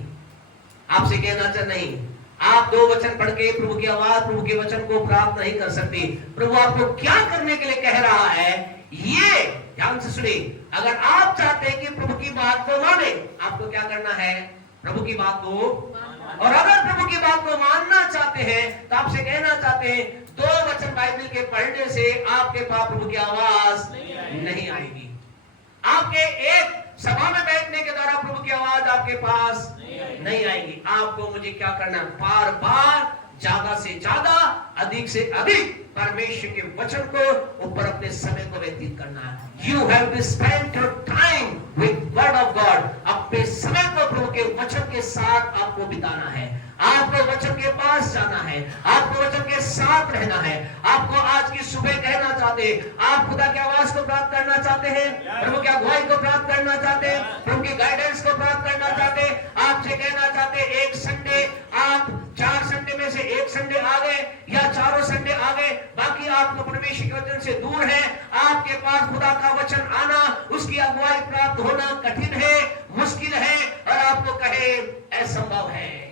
आपसे कहना चाहते नहीं, आप 2 वचन पढ़ के प्रभु की आवाज, प्रभु के वचन को प्राप्त नहीं कर सकते। प्रभु आपको क्या करने के लिए कह रहा है, ये ध्यान से सुनिए। अगर आप चाहते हैं कि प्रभु की बात को माने, आपको क्या करना है? प्रभु की बात को, और अगर प्रभु की बात को मानना चाहते हैं तो आपसे कहना चाहते हैं 2 वचन बाइबल के पढ़ने से आपके पास प्रभु की आवाज नहीं आएगी। आपके एक सभा में बैठने के द्वारा प्रभु की आवाज आपके पास नहीं आएगी। आपको मुझे क्या करना है? बार बार, ज्यादा से ज्यादा, अधिक से अधिक परमेश्वर के वचन को ऊपर अपने समय को व्यतीत करना है। You have to spend your time with word of God. अपने समय को प्रभु के वचन के साथ आपको बिताना है। आपको वचन के पास जाना है, आपको वचन के साथ रहना है। आपको आज की सुबह कहना चाहते हैं, आप खुदा की आवाज को प्राप्त करना चाहते हैं, प्रभु की अगुवाई को प्राप्त करना चाहते हैं, प्रभु की गाइडेंस को प्राप्त करना चाहते हैं। आपसे कहना चाहते हैं, एक संडे आप 4 संडे में से 1 संडे आ गए या चारों संडे आ गए, बाकी आपको परमेश्वर के वचन से दूर है। आपके पास खुदा का वचन आना, उसकी अगुवाई प्राप्त होना कठिन है, मुश्किल है, और आपको कहे असंभव है।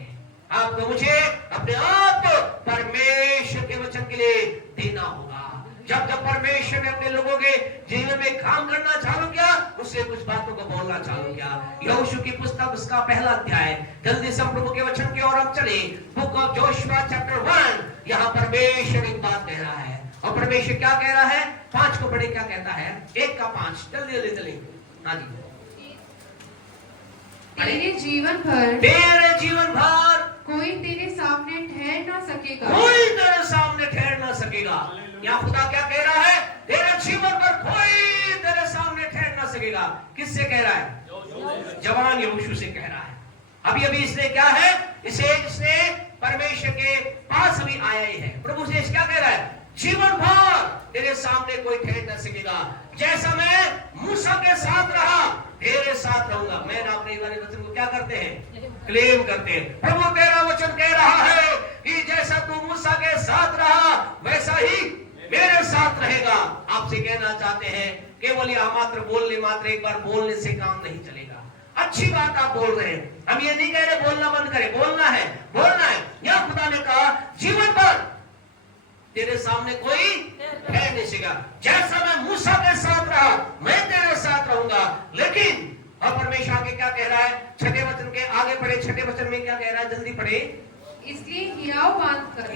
आपको मुझे अपने आप परमेश्वर के वचन के लिए देना होगा। जब जब परमेश्वर ने अपने लोगों के जीवन में काम करना चालू किया, उससे कुछ बातों को बोलना चालू किया। यहोशू की पुस्तक उसका पहला अध्याय, जल्दी से प्रभु के वचन की ओर हम चले। बुक ऑफ जोशुआ चैप्टर 1, यहाँ परमेश्वर एक बात कह रहा है। और परमेश्वर क्या कह रहा है? 5 को पढ़े, क्या कहता है? 1 का 5, जल्दी जल्दी चले। हाँ जी। तेरे जीवन भर, तेरे जीवन भर कोई तेरे सामने ठहर ना सकेगा, कोई तेरे सामने ठहर ना सकेगा। यहाँ खुदा क्या कह रहा है? तेरे जीवन पर कोई तेरे सामने ठहर ना सकेगा। किससे कह रहा है? जवान यहोशू से कह रहा है। अभी अभी इसने क्या है? इसने परमेश्वर के पास अभी आया ही है। प्रभु से क्या कह रहा है? जीवन भर तेरे सामने कोई ठहर ना सकेगा। जैसा मैं मूसा के साथ रहा, तेरे साथ रहूंगा। मैं अपने वाले वचन को क्या करते हैं? क्लेम करते हैं। प्रभु तेरा वचन कह रहा है कि जैसा तू मूसा के साथ रहा, वैसा ही मेरे साथ रहेगा। आपसे कहना चाहते हैं, केवल यह मात्र बोलने मात्र, एक बार बोलने से काम नहीं चलेगा। अच्छी बात आप बोल रहे हैं, हम ये नहीं कह रहे बोलना बंद करें, बोलना है, बोलना है। यह खुदा ने कहा जीवन भर तेरे सामने कोई है नहीं सकेगा। जैसा मैं मूसा के साथ रहा, मैं तेरे साथ रहूंगा। लेकिन और परमेश्वर आगे क्या कह रहा है? 6ठे वचन के आगे पढ़े, 6ठे वचन में क्या कह रहा है? जल्दी पढ़े। इसलिए हियाव बांधकर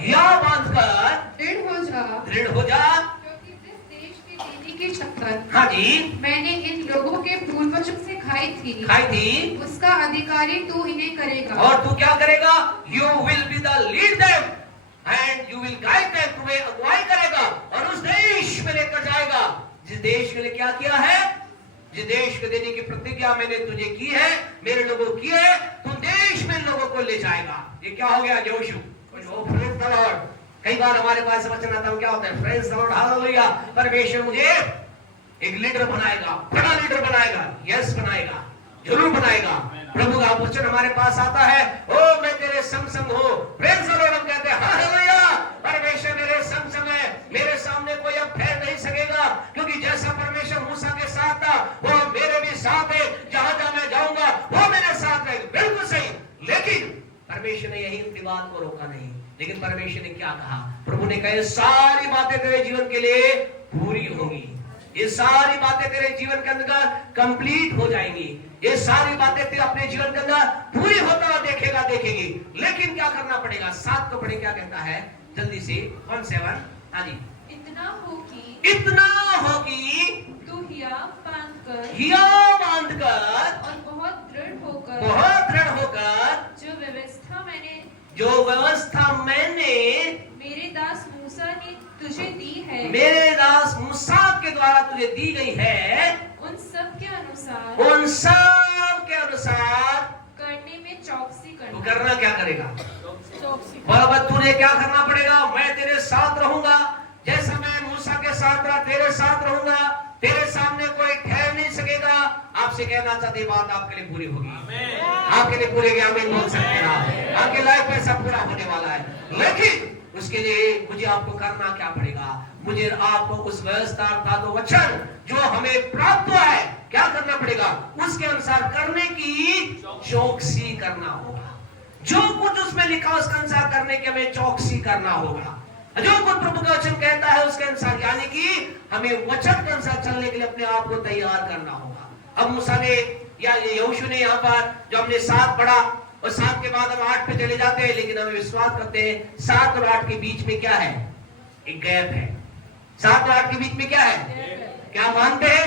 दृढ़ हो जा, क्योंकि जिस देश के देने की शपथ हाँ जी, मैंने इन लोगों के पूर्वजों से खाई थी, उसका अधिकारी तू इन्हें करेगा। और तू क्या करेगा? You will be the lead them and you will guide them. तुम्हें अगुवाई करेगा और उस देश में लेकर जाएगा जिस देश के लिए क्या किया है, जिस देश को देने की प्रतिज्ञा मैंने तुझे की है, मेरे लोगों की है, तुम देश में लोगों को ले जाएगा। ये क्या हो गया? यहोशू। Praise the Lord. कई बार हमारे पास वचन आता है, क्या होता है? Praise the Lord, hallelujah. परमेश्वर मुझे एक लीडर बनाएगा, बड़ा लीडर बनाएगा। यस, बनाएगा, जरूर बनाएगा। प्रभु का वचन हमारे पास आता है, ओ मैं तेरे संग संग हूं। Praise the Lord. हम कहते हैं हालेलुया, परमेश्वर मेरे संग संग है, मेरे सामने कोई अब ठहर नहीं सकेगा, क्योंकि जैसा परमेश्वर मूसा के साथ था, वो मेरे भी साथ है। जहां जहां मैं जाऊंगा वो मेरे साथ रहेगा। बिल्कुल सही। लेकिन परमेश्वर ने यही उनकी बात को रोका नहीं। लेकिन परमेश्वर ने क्या कहा? प्रभु ने कहा सारी बातें तेरे जीवन के लिए पूरी होंगी, ये सारी बातें तेरे जीवन के अंदर कंप्लीट हो जाएंगी, ये सारी बातें तेरे अपने जीवन के अंदर पूरी होता हुआ देखेगी। लेकिन क्या करना पड़ेगा? 7 को पढ़े, क्या कहता है? जल्दी से 1:7। हाँ जी। इतना हो कि तू हियाव बांधकर और बहुत दृढ़ होकर जो व्यवस्था मैंने मेरे दास मूसा ने तुझे दी है, मेरे दास मूसा के द्वारा तुझे दी गई है उन सब के अनुसार करने में चौकसी तो करना। करना क्या करेगा? बराबर तुझे क्या करना पड़ेगा? मैं तेरे साथ रहूंगा, जैसा मैं मूसा के साथ रहा तेरे साथ रहूंगा, तेरे सामने कोई ठहर नहीं सकेगा। आपसे कहना चाहते बात आपके लिए पूरी होगी, आपके लिए पूरी होगी। आमीन बोल सकते हैं, आपके लाइफ में सब पूरा होने वाला है। लेकिन उसके लिए मुझे आपको करना क्या पड़ेगा? मुझे आपको उस व्यवस्था अर्थात वचन जो हमें प्राप्त हुआ है क्या करना पड़ेगा? उसके अनुसार करने की चौकसी करना होगा। जो कुछ उसमें लिखा उसके अनुसार करने के हमें चौकसी करना होगा। जो कुछ प्रभु का वचन कहता है उसके अनुसार, यानी कि हमें वचन के अनुसार चलने के लिए अपने आप को तैयार करना होगा। अब मूसा ने या यहोशू ने यहाँ पर जो हमने 7 पढ़ा और 7 के बाद हम 8 पे चले जाते हैं, लेकिन हम विश्वास करते हैं 7 और 8 के बीच में क्या है? एक गैप है। 7 और 8 के बीच में क्या है? क्या मानते हैं?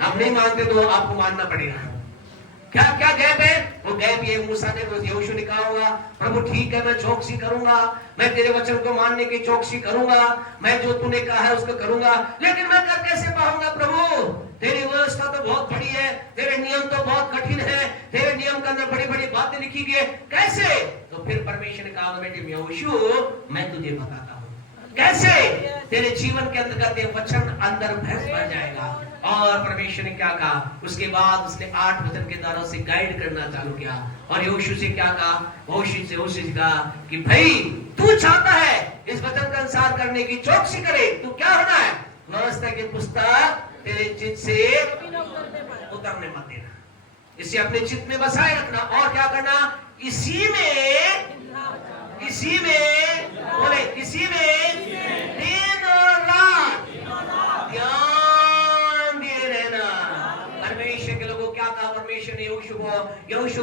हम नहीं मानते तो आपको मानना पड़ेगा। क्या क्या गैप है? वो गैप ये मूसा ने यहोशू ने कहा होगा, प्रभु ठीक है मैं चौकसी करूंगा, मैं तेरे वचन को मानने की चौकसी करूंगा, मैं जो तूने कहा है उसको करूंगा, लेकिन मैं कर कैसे पाऊंगा प्रभु? तेरी व्यवस्था तो बहुत बड़ी है, तेरे नियम तो बहुत कठिन है, तेरे नियम के अंदर बड़ी बड़ी बातें लिखी गई है, कैसे? तो फिर परमेश्वर ने कहा बेटे यहोशू मैं तुझे बताता हूँ कैसे तेरे जीवन के अंतर्गत ये वचन अंदर भर जाएगा। और परमेश्वर ने क्या कहा? उसके बाद उसने 8 वचन के द्वारा से गाइड करना चालू किया। और यहोशू से क्या कहा? यहोशू से कहा कि भाई तू चाहता है इस वचन के अनुसार करने की चौकसी करे, तू क्या होना है? व्यवस्था की पुस्तक तेरे चित्त से उतरने मत देना, इसे अपने चित्त में बसाए रखना। और क्या करना? इसी में बोले इसी में दिन और रात ध्यान दिए रहना। परमेश्वर के लोगों क्या कहा? परमेश्वर ने यहोशू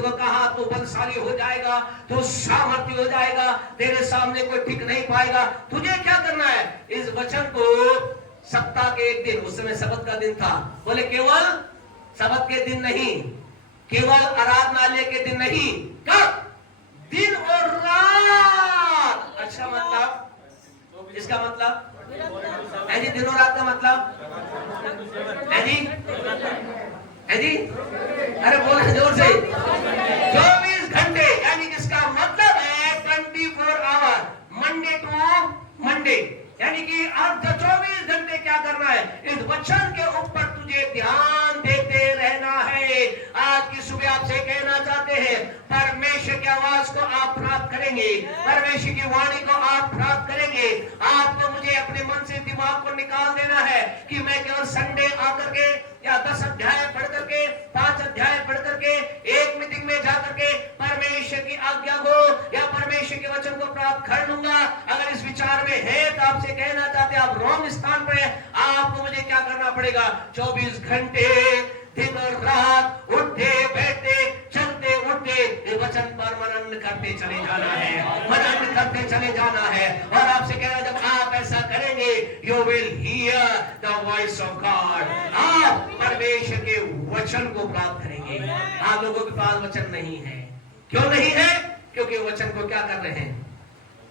को कहा तू बलशाली हो जाएगा, तू सामर्थ्य हो जाएगा, तेरे सामने कोई टिक नहीं पाएगा। तुझे क्या करना है? इस वचन को सप्ताह के एक दिन, उस समय सबत का दिन था, बोले केवल सबत के दिन नहीं, केवल आराधनालय के दिन नहीं, कब? दिन और रात। अच्छा मतलब इसका मतलब जी दिन और रात का मतलब जी अरे बोले जोर से 24 घंटे, यानी इसका मतलब है 24 आवर, मंडे टू मंडे, यानी कि अब 24 घंटे क्या करना है? इस वचन के ऊपर तुझे ध्यान देते रहना है। आज की सुबह आपसे कहना चाहते हैं परमेश्वर की आवाज को आप प्राप्त करेंगे, परमेश्वर की वाणी को आप प्राप्त करेंगे। आपको मुझे अपने मन से दिमाग को निकाल देना है कि मैं केवल संडे आकर के या 10 अध्याय पढ़ करके 5 अध्याय पढ़ करके एक मीटिंग में जाकर के परमेश्वर की आज्ञा को या परमेश्वर के वचन को प्राप्त कर लूंगा। अगर इस विचार में है तो आपसे कहना चाहते आप रॉन्ग स्थान पर है। आपको मुझे क्या करना पड़ेगा? 24 घंटे दिन और रात उठते बैठते चलते उठते वचन पर मनन करते चले जाना है, मनन करते चले जाना है। और आपसे कहना जब आप ऐसा करेंगे you will hear the voice of God, आप परमेश्वर के वचन को प्राप्त करेंगे। आप लोगों के पास वचन नहीं है। क्यों नहीं है? क्योंकि वचन को क्या कर रहे हैं?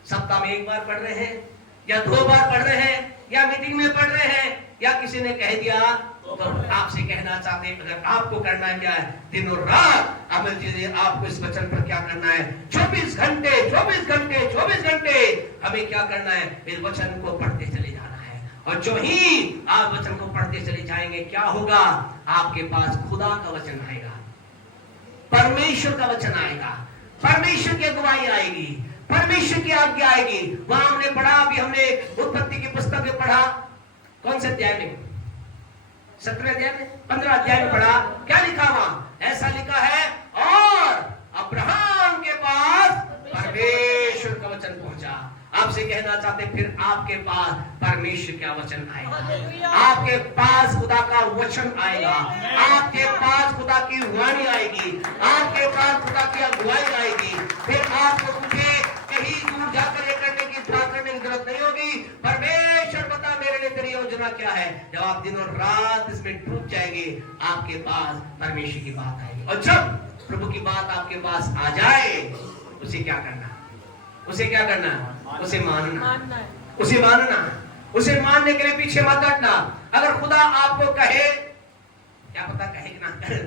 सप्ताह में एक बार पढ़ रहे हैं या 2 बार पढ़ रहे हैं या मीटिंग में पढ़ रहे हैं या किसी ने कह दिया। तो आपसे कहना चाहते हैं अगर आपको करना है क्या है? दिन और रात अमल कीजिए। आपको इस वचन पर क्या करना है? 24 घंटे 24 घंटे 24 घंटे हमें क्या करना है? इस वचन को पढ़ते चले जाना है। और जो ही आप वचन को पढ़ते चले जाएंगे क्या होगा? आपके पास खुदा का वचन आएगा, परमेश्वर का वचन आएगा, परमेश्वर की अगुवाई आएगी, परमेश्वर की आज्ञा आएगी। वहां हमने पढ़ा, अभी हमने उत्पत्ति की पुस्तक में पढ़ा, कौन से अध्याय में? 17 अध्याय में, 15 अध्याय में पढ़ा। क्या लिखा वहां? ऐसा लिखा है और अब्राहम के पास परमेश्वर का वचन पहुंचा। आपसे कहना चाहते फिर आपके पास परमेश्वर का वचन आएगा, आपके पास खुदा का वचन आएगा, आपके पास खुदा की वाणी आएगी, आपके पास खुदा की अगुवाई आएगी। फिर आपको मुझे कहीं दूर जाकर ये करने की जरूरत नहीं होगी। परमेश्वर बता मेरे लिए तेरी योजना क्या है। जब आप दिन और रात इसमें डूब जाएंगे आपके पास परमेश्वर की बात आएगी। और जब प्रभु की बात आपके पास आ जाए उसे क्या करना? उसे क्या करना? उसे मानना, उसे मानना। उसे मानने के लिए पीछे मत हटना। अगर खुदा आपको कहे, क्या पता कहे कि ना कहे,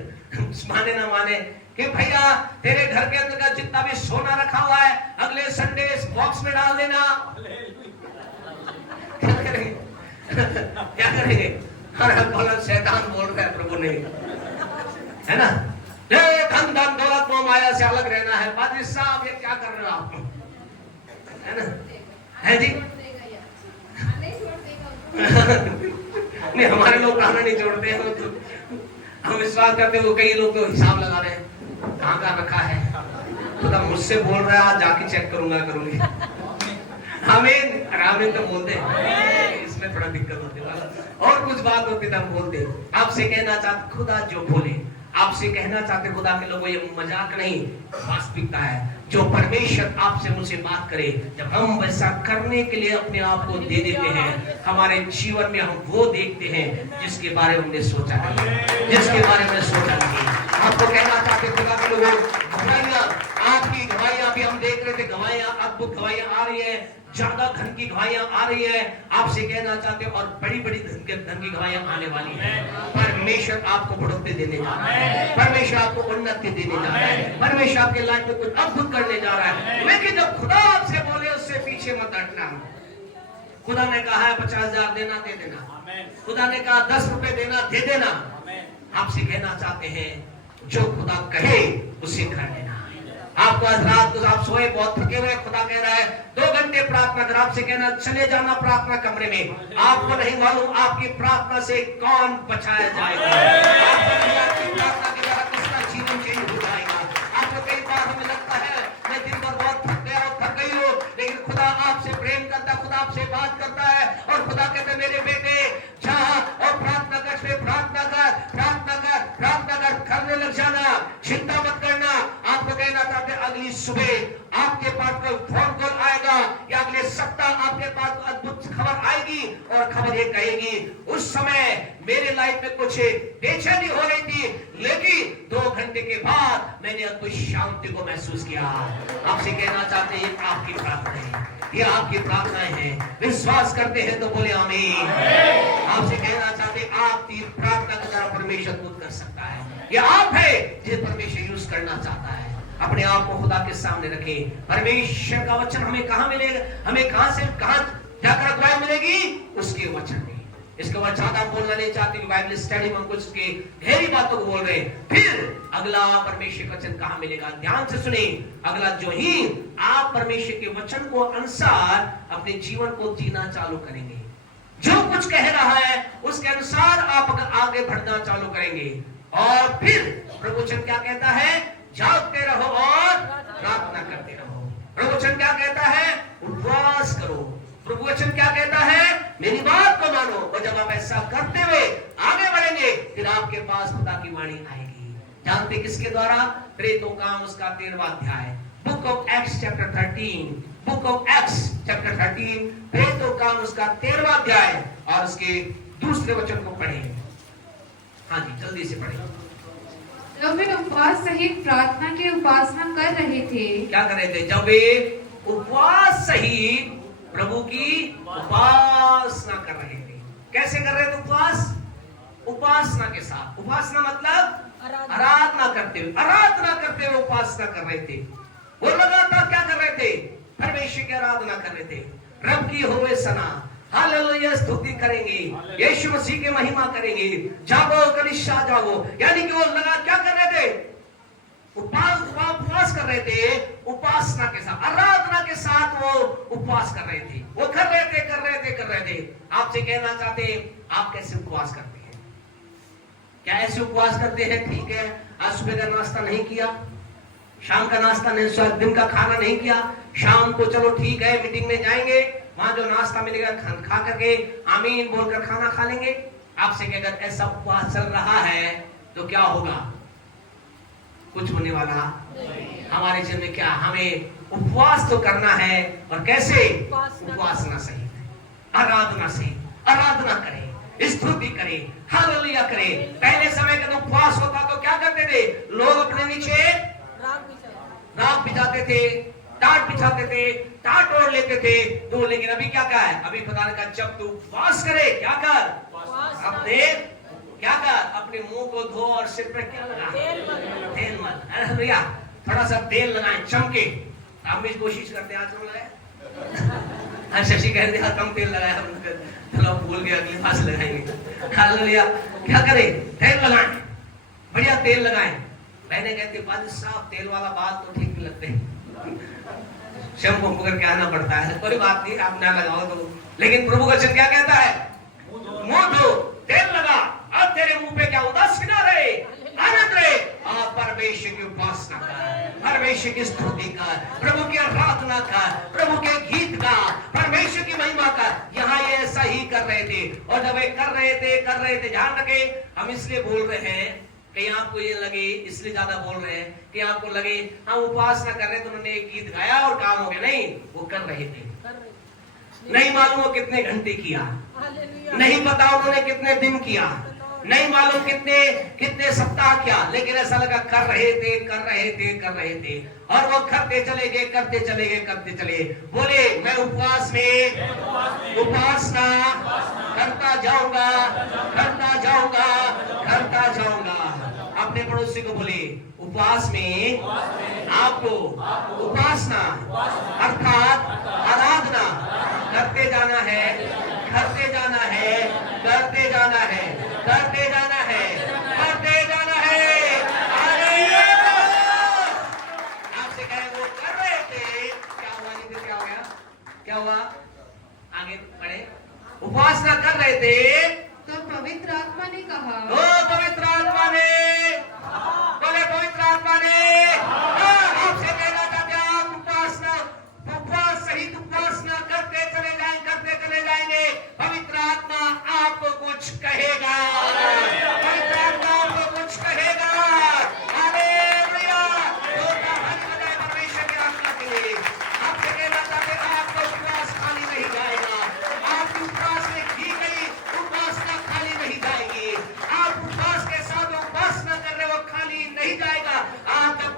माने ना माने, कि भैया तेरे घर के अंदर का जितना भी सोना रखा हुआ है अगले संडे इस बॉक्स में डाल देना, क्या करेंगे? क्या करेंगे? बोला शैतान बोल रहा है प्रभु ने, है ना? धन धन दौलत मोह माया से अलग रहना है। पादरी साहब ये क्या कर रहे हो आप, है ना? है जी? नहीं, हमारे लोग कहना नहीं छोड़ते हैं, तो हम विश्वास करते हैं। वो कई लोग तो हिसाब लगा रहे हैं कहाँ कहाँ रखा है, तो मुझसे बोल रहा है जाके चेक करूंगी। हमें तो बोलते हैं, इसमें थोड़ा दिक्कत होती है, और कुछ बात होती है हम बोलते। आपसे कहना चाहते खुदा जो बोले, आपसे कहना चाहते खुदा के लोगों, ये मजाक नहीं, वास्तविकता है। जो परमेश्वर आपसे मुझसे बात करे, जब हम वैसा करने के लिए अपने आप को दे देते हैं, हमारे जीवन में हम वो देखते हैं जिसके बारे में हमने सोचा नहीं, जिसके बारे में सोचा नहीं। आपको कहना चाहते खुदा के लोगों, गवाहियां, आपकी गवाहियां भी हम देख रहे थे, गवाहियां, अद्भुत गवाहियां आ रही है, ज्यादा धन की गवाहियां आ रही है। आपसे कहना चाहते हैं और बड़ी बड़ी धन की गवाहियां आने वाली है। परमेश्वर आपको बढ़ोतरी देने जा रहा है, परमेश्वर आपको उन्नति देने जा रहा है, परमेश्वर आपके लाइफ में कुछ अद्भुत करने जा रहा है। लेकिन जब खुदा आपसे बोले उससे पीछे मत हटना। खुदा ने कहा है 50,000 देना, दे देना। खुदा ने कहा 10 रुपए देना, दे देना। आपसे कहना चाहते हैं जो खुदा कहे उसे कर लेना। आपको आज रात को आप सोए बहुत थके हुए, खुदा कह रहा है 2 घंटे प्रार्थना कर। आपसे कहना चले जाना प्रार्थना कमरे में। आपको नहीं मालूम आपकी प्रार्थना से कौन बचाया जाएगा, आपकी प्रार्थना के द्वारा किसका जीवन चेंज हो जाएगा। आपको कई बार हमें लगता है मैं दिन भर बहुत थक गया और थक गई हूँ, लेकिन खुदा आपसे प्रेम करता है, खुदा आपसे बात करता है और खुदा कहते हैं मेरे बेटे जा और प्रार्थना कर, प्रार्थना कर, प्रार्थना कर, प्रार्थना कर, करने लग जाना, चिंता मत करना। आपको कहना चाहते अगली सुबह आपके पास कोई फोन कॉल आएगा या अगले सप्ताह आपके पास अद्भुत खबर आएगी और खबर ये कहेगी उस समय मेरे लाइफ में कुछ बेचैनी हो रही थी, लेकिन 2 घंटे के बाद मैंने अद्भुत शांति को महसूस किया। आपसे कहना चाहते हैं आपकी प्रार्थना है, ये आपकी प्रार्थनाएं हैं। विश्वास करते हैं तो बोले आमीन। आपसे कहना चाहते आपकी प्रार्थना के द्वारा परमेश्वर अद्भुत कर सकता है। ये आप है जिसे परमेश्वर यूज करना चाहता है। अपने आप को खुदा के सामने रखें। परमेश्वर का वचन हमें कहां मिलेगा, हमें कहां से कहां जाकर अगुवाई मिलेगी, उसके वचन में। इसके बाद ज्यादा बोलना नहीं चाहती, बाइबल स्टडी में कुछ के गहरी बातों को बोल रहे हैं। फिर अगला परमेश्वर का वचन कहां मिलेगा, ध्यान से सुने। अगला जो ही आप परमेश्वर के वचन को अनुसार अपने जीवन को जीना चालू करेंगे, जो कुछ कह रहा है उसके अनुसार आप अगर आगे बढ़ना चालू करेंगे, और फिर प्रभु वचन क्या कहता है, जागते रहो और प्रार्थना करते रहो। प्रभु वचन क्या कहता है, उपवास करो। प्रभु वचन क्या कहता है, मेरी बात को मानो। और जब आप ऐसा करते हुए आगे बढ़ेंगे, फिर आपके पास खुदा की वाणी आएगी। जानते किसके द्वारा, प्रेरितों का काम उसका 13वां अध्याय, book of acts chapter 13, book of acts chapter 13, प्रेरितों का काम उसका 13वां अध्याय और उसके दूसरे वचन को पढ़ें। हाँ जी, जल्दी से पढ़ें। जब वे उपवास सहित प्रार्थना की उपासना कर रहे थे, क्या कर रहे थे, जब वे उपवास सहित प्रभु की उपासना कर रहे थे। कैसे कर रहे थे उपवास, उपासना के साथ। उपासना मतलब आराधना करते हुए, आराधना करते हुए उपासना कर रहे थे। वो लगातार क्या कर रहे थे, परमेश्वर की आराधना कर रहे थे। रब की होवे सना, हालेलुया, स्तुति करेंगे, यीशु मसीह की महिमा करेंगे, जागो कलीसिया जागो। यानी कि वो लगा क्या कर रहे थे, उपवास कर रहे थे, उपासना के साथ, आराधना के साथ वो उपवास कर रहे थे। वो कर रहे थे, कर रहे थे, कर रहे थे। आपसे कहना चाहते आप कैसे उपवास करते हैं, क्या ऐसे उपवास करते हैं? ठीक है, आज सुबह का नाश्ता नहीं किया, शाम का नाश्ता नहीं, दिन का खाना नहीं किया, शाम को चलो ठीक है मीटिंग में जाएंगे, वहां जो नाश्ता मिलेगा खा करके आमीन बोलकर खाना खा लेंगे। आपसे अगर ऐसा उपवास चल रहा है तो क्या होगा, कुछ होने वाला हमारे जीवन में क्या, हमें उपवास तो करना है, और कैसे, उपासना सही, आराधना सही, आराधना करें, स्तुति करें, हालेलुया करें। पहले समय का उपवास होता तो क्या करते थे लोग, अपने नीचे राख बिछाते थे, टाट बिछाते थे, टाट ओढ़ लेते थे तो, लेकिन अभी क्या कहा है? अभी खुदा ने कहा जब तू उपवास करे क्या कर? अपने क्या कर? अपने मुंह को धो और सिर पर क्या लगा? तेल मल। अरे भैया थोड़ा सा तेल लगाएं चमके। हम भी कोशिश करते हैं, आज हम लगाए। शशि कह रहे कम तेल लगाया हम, चलो भूल गया, अगली बार से लगाएंगे। हालेलुया। क्या करें? तेल लगाएं, बढ़िया तेल लगाएं। मैंने कहती पाजी साहब तेल वाला बाल तो ठीक नहीं लगते, शैम्पू करके आना पड़ता है। कोई बात नहीं, आप ना लगाओ तो। लेकिन प्रभु का वचन क्या कहता है? मुंह धो, तेल लगा, अब तेरे मुंह पे क्या उदासी ना रहे, आनंद रहे। आप परमेश्वर की उपासना कर, परमेश्वर की स्तुति कर, प्रभु की आराधना कर, प्रभु के गीत गा, परमेश्वर की महिमा कर। यहाँ ये ऐसा ही कर रहे थे, और जब ये कर रहे थे, ध्यान रखें, हम इसलिए बोल रहे हैं कहीं आपको ये लगे, इसलिए ज्यादा बोल रहे हैं कि आपको लगे हम उपासना कर रहे, तो उन्होंने एक गीत गाया और काम हो गया। नहीं, वो कर रहे थे। नहीं मालूम वो कितने घंटे किया, नहीं पता उन्होंने कितने दिन किया, नहीं मालूम कितने सप्ताह किया, लेकिन ऐसा लगा कर रहे थे। और वो करते चले गए। बोले मैं उपवास में उपासना करता जाऊंगा। अपने पड़ोसी को बोले उपवास में आपको उपासना अर्थात आराधना करते जाना है। आपसे कहे वो कर रहे थे, क्या हुआ? नहीं तो क्या हो गया? क्या हुआ? आगे बढ़े। उपासना कर रहे थे तो पवित्र आत्मा ने कहा, आपसे कहना चाहते हैं आप उपवास सहित उपासना करते चले जाएंगे। पवित्र आत्मा आपको कुछ कहेगा। हालेलुया। परमेश्वर की आत्मा के लिए आपसे कहना चाहते हैं आपका उपवास खाली नहीं जाएगा। आपकी उपवास में की गई उपासना खाली नहीं जाएगी। आप उपवास के साथ उपासना कर रहे हो, खाली नहीं जाएगा। आप जब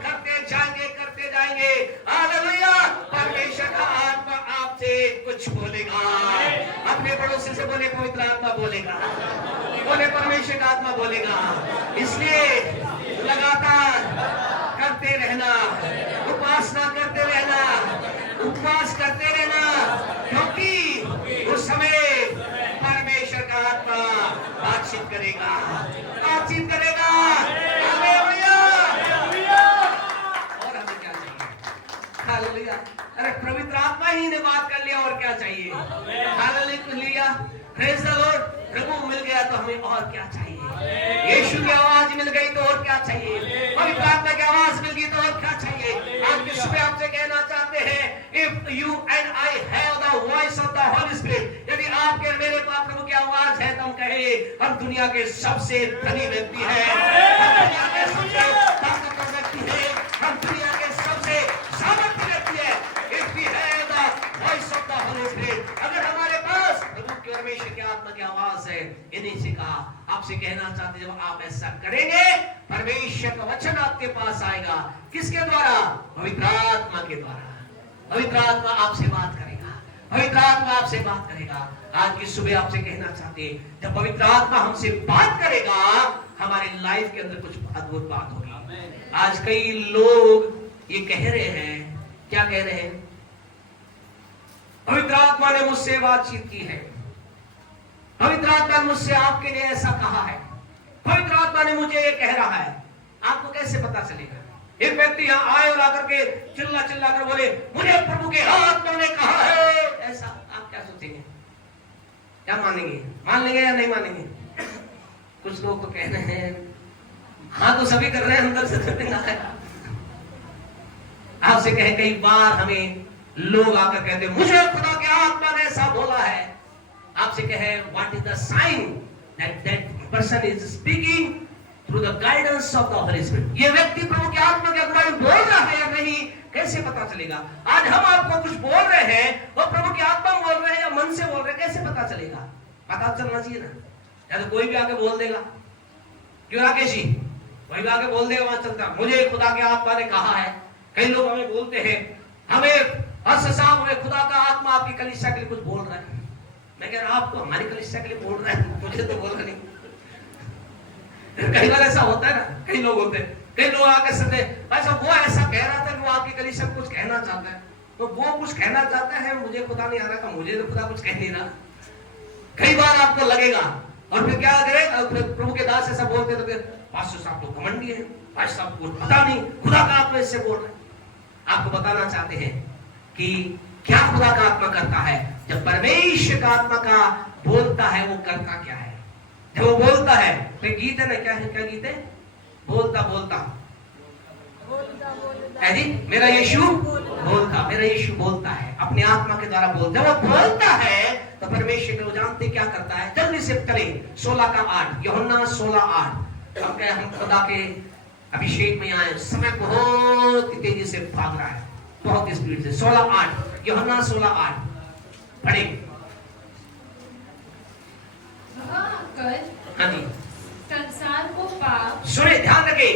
करते जाएंगे, हालेलुया, परमेश्वर का आत्मा आपसे कुछ बोलेगा। अपने पड़ोसी से बोले पवित्र आत्मा बोलेगा, बोले परमेश्वर का आत्मा बोलेगा। इसलिए लगातार करते रहना, उपासना करते रहना, उपवास करते रहना, क्योंकि उस समय परमेश्वर का आत्मा बातचीत करेगा। और हमें क्या चाहिए? हालेलुया। अरे पवित्र आत्मा ही ने बात कर लिया, और क्या चाहिए? Hallelujah, praise the Lord. प्रभु मिल गया तो हमें और क्या चाहिए? यीशु की आवाज मिल गई तो और क्या चाहिए? पवित्र आत्मा की आवाज मिल गई तो और क्या चाहिए? आज की सुबह आपसे कहना चाहते हैं, if you and I have the voice of the Holy spirit, यदि आपके मेरे पास प्रभु की आवाज है तो हम कहे हम दुनिया के सबसे धनी व्यक्ति हैं, हम दुनिया के सबसे ताकतवर व्यक्ति हैं, हम दुनिया के सबसे सामर्थ्य व्यक्ति हैं। If we have the voice of the Holy Spirit, अगर हमारे पास प्रभु के परमेश्वर की आत्मा की आवाज है, इन्हीं से कहा आपसे कहना चाहते, जब आप ऐसा करेंगे परमेश्वर का वचन आपके पास आएगा। किसके द्वारा? पवित्र आत्मा के द्वारा। पवित्र आत्मा आपसे बात करेगा, पवित्र आत्मा आपसे बात करेगा। आज की सुबह आपसे कहना चाहते हैं, जब पवित्र आत्मा हमसे बात करेगा, हमारे लाइफ के अंदर कुछ अद्भुत बात होगी। आज कई लोग ये कह रहे हैं, क्या कह रहे हैं? पवित्र आत्मा ने मुझसे बातचीत की है, पवित्र आत्मा ने मुझसे आपके लिए ऐसा कहा है, पवित्र आत्मा ने मुझे ये कह रहा है। आपको कैसे पता चलेगा? एक व्यक्ति यहाँ आए और आकर के चिल्ला कर बोले मुझे प्रभु के आत्मा ने कहा है ऐसा, आप क्या सोचेंगे? क्या मानेंगे? मान लेंगे या नहीं मानेंगे? कुछ लोग तो कह रहे हैं हाँ तो सभी कर रहे हैं, अंदर से चलेगा है। आपसे कहे कई बार हमें लोग आकर कहते हैं मुझे खुदा के आत्मा ने ऐसा बोला है। आपसे कहे what is the sign that person is speaking through the guidance of the Holy Spirit? ये व्यक्ति प्रभु की आत्मा के अगुवाई बोल रहा है या नहीं, कैसे पता चलेगा? आज हम आपको कुछ बोल रहे हैं और प्रभु की आत्मा बोल रहे हैं या मन से बोल रहे हैं, कैसे पता चलेगा? पता चलना चाहिए ना। या तो कोई भी आके बोल देगा, क्यों राकेश जी, कोई भी आके बोल देगा, वहां चलता मुझे खुदा की आत्मा ने कहा है। कई लोग हमें बोलते हैं हमें साहब में खुदा का आत्मा आपकी कलीसिया के लिए कुछ बोल रहा है। मैं कह रहा आपको हमारी कलीसिया के लिए बोल रहा है, मुझे तो बोल रहा नहीं। कई बार ऐसा होता है ना, कई लोग होते हैं, कई लोग आके सुनते भाई साहब वो ऐसा कह रहा था, वो आपकी कलीसिया में कुछ कहना चाहता है, तो वो कुछ कहना चाहता है, मुझे खुदा नहीं आ रहा था, मुझे तो खुदा कुछ कह नहीं रहा। कई बार आपको लगेगा और फिर क्या करेगा, प्रभु के दास ऐसा बोलते तो फिर पास्टर साहब तो घमंडी है, पास्टर साहब को पता नहीं खुदा का आत्मा इससे बोल रहा है। आपको बताना चाहते हैं कि क्या खुदा का आत्मा करता है। जब परमेश्वर का आत्मा का बोलता है वो करता क्या है। जब वो बोलता है तो गीत है ना, क्या है, क्या गीत है, बोलता बोलता है जी, मेरा यीशु बोलता, मेरा यीशु बोलता है, अपने आत्मा के द्वारा बोलता है। वो बोलता है तो परमेश्वर को जानते क्या करता है। जल्दी से करें 16:8, यूहन्ना 16:8। हम खुदा के अभिषेक में आए, समय बहुत तेजी से भाग रहा है, बहुत स्पीड से। 16:8, यूहन्ना 16:8 पढ़े। हाँ जी, संसार को पाप, सुने ध्यान रखे,